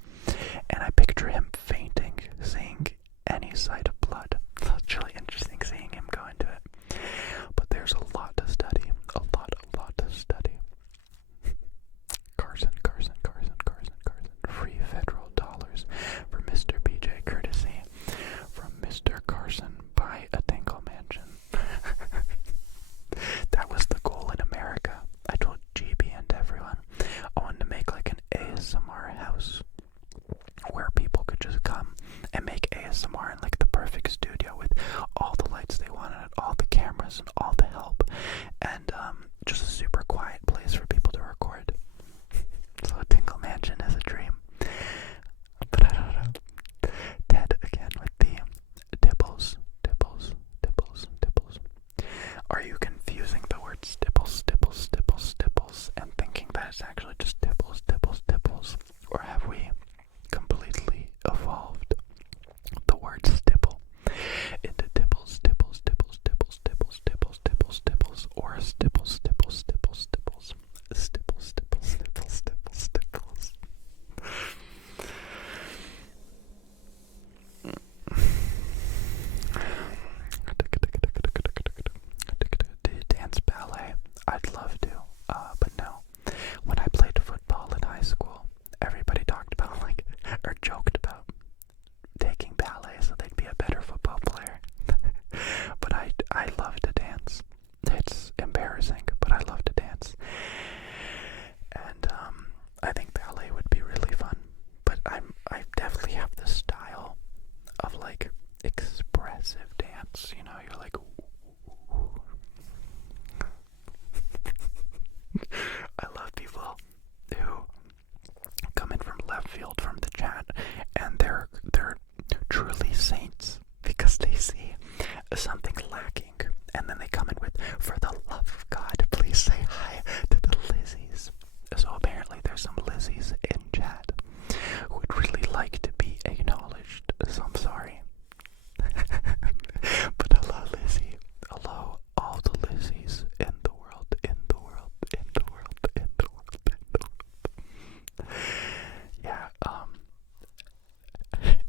and I picture him fainting, seeing any sight of blood. It's really interesting seeing him go into it, but there's a lot to study, a lot to study. Carson, free federal dollars for Mr. BJ courtesy from Mr. Carson. Buy a Dingle mansion. That was the goal in America. I told GB and everyone I wanted to make like an ASMR house where people could just come and make ASMR in like the perfect studio with all the lights they wanted, all the cameras and all the help, and just a super quiet place for people to record. So a Dingle mansion is a dream. But I don't know. Ted again with the dibbles. Are you confusing the word stipple, and thinking that it's actually just dibbles? Or have we completely evolved the word stipple into dibbles, or stipples? Do you dance ballet? I'd love to, but no. When I played football in high school, everybody talked about or joked about taking ballet so they'd be a better football player. But I love to dance. It's embarrassing, but I love to dance. And I think ballet would be really fun. But I definitely have the style of expressive dance. You're like, ooh. I love people who come in from left field from the chat, and they're truly saints because they see something lacking, and then they come in with, for the love of God, please say hi to the Lizzies. So apparently there's some Lizzies in chat who would really like to be acknowledged, so I'm sorry. But hello, Lizzie. Hello, all the Lizzies in the world. Yeah,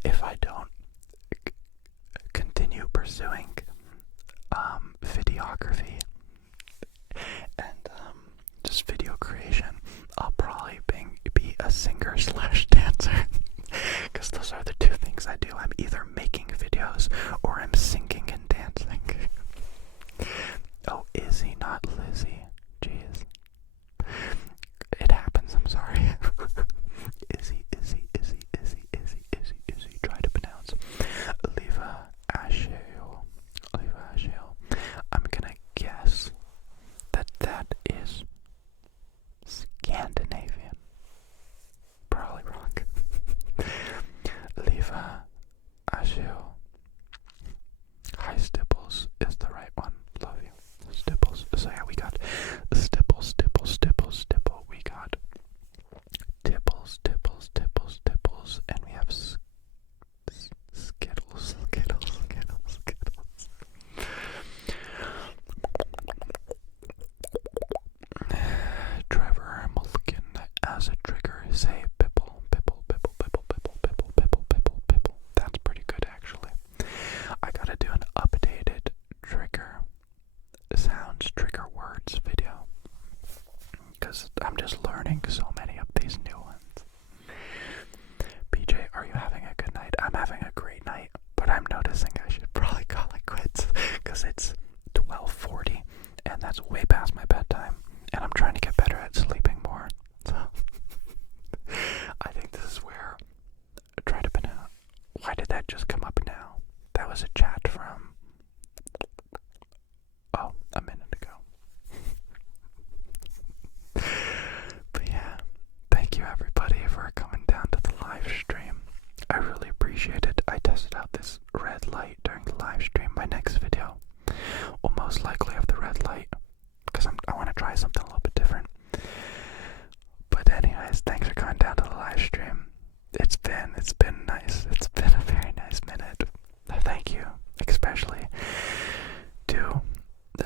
if I don't continue pursuing videography and just video creation, I'll probably be a singer / dancer, because those are the two things I do. I'm either making videos or I'm singing and dancing. Oh, Izzy, not Lizzie. Jeez. It happens, I'm sorry. Izzy. Try to pronounce. chill. Hi, Stipples is the right one. Love you. Stipples. So yeah, we got Stipples, Stipples, Stipples, Stipple. We got Tipples, Tipples, Tipples, Tipples. And we have Skittles, Skittles, Skittles, Skittles. Trevor Mulligan as a trigger. Say Pipple, Pipple, Pipple, Pipple, Pipple, Pipple, Pipple, Pipple, Pipple. That's pretty good actually. I gotta do an updated trigger sounds, trigger words video. Because I'm just learning so many of these new ones. PJ, are you having a good night? I'm having a great night, but I'm noticing I should probably call it quits because it's 12:40 and that's way past my bedtime, and I'm trying to get better at sleeping more. So I think this is where I try to pronounce. Why did that just come up now? That was a chat from a minute ago. But yeah, thank you everybody for coming down to the live stream. I really appreciate it. I tested out this red light during the live stream. My next video will most likely have the red light because I want to try something a little bit different. But anyways, thanks for coming down to the live stream. It's been nice. It's been a very nice minute. Thank you, especially to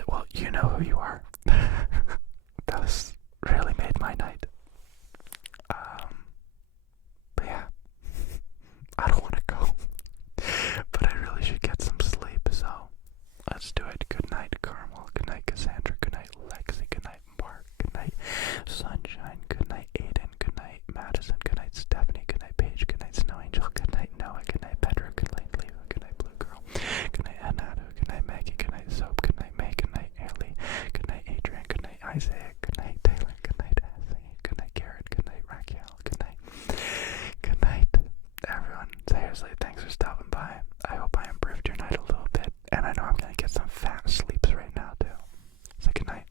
well, you know who you are. That was really made my night. But yeah, I don't want to go, but I really should get some sleep. So let's do it. Good night, Carmel. Good night, Cassandra. Good night, Lexi. Good night, Mark. Good night, Sunshine. Good night, Aiden. Good night, Madison. Good night, Stephanie. Good night, Paige. Good night, Snow Angel. Good night, Noah. Good night, Pedro. Good night, Leva. Good night, Blue Girl. Good night, Anado. Good night, Maggie. Good night, Soap. Good night, May. Good night, Ellie. Good night, Adrian. Good night, Isaiah. Good night, Taylor. Good night, Ashley. Good night, Garrett. Good night, Raquel. Good night. Good night, everyone. Seriously, thanks for stopping by. I hope I improved your night a little bit, and I know I'm gonna get some fat sleeps right now too. So good night.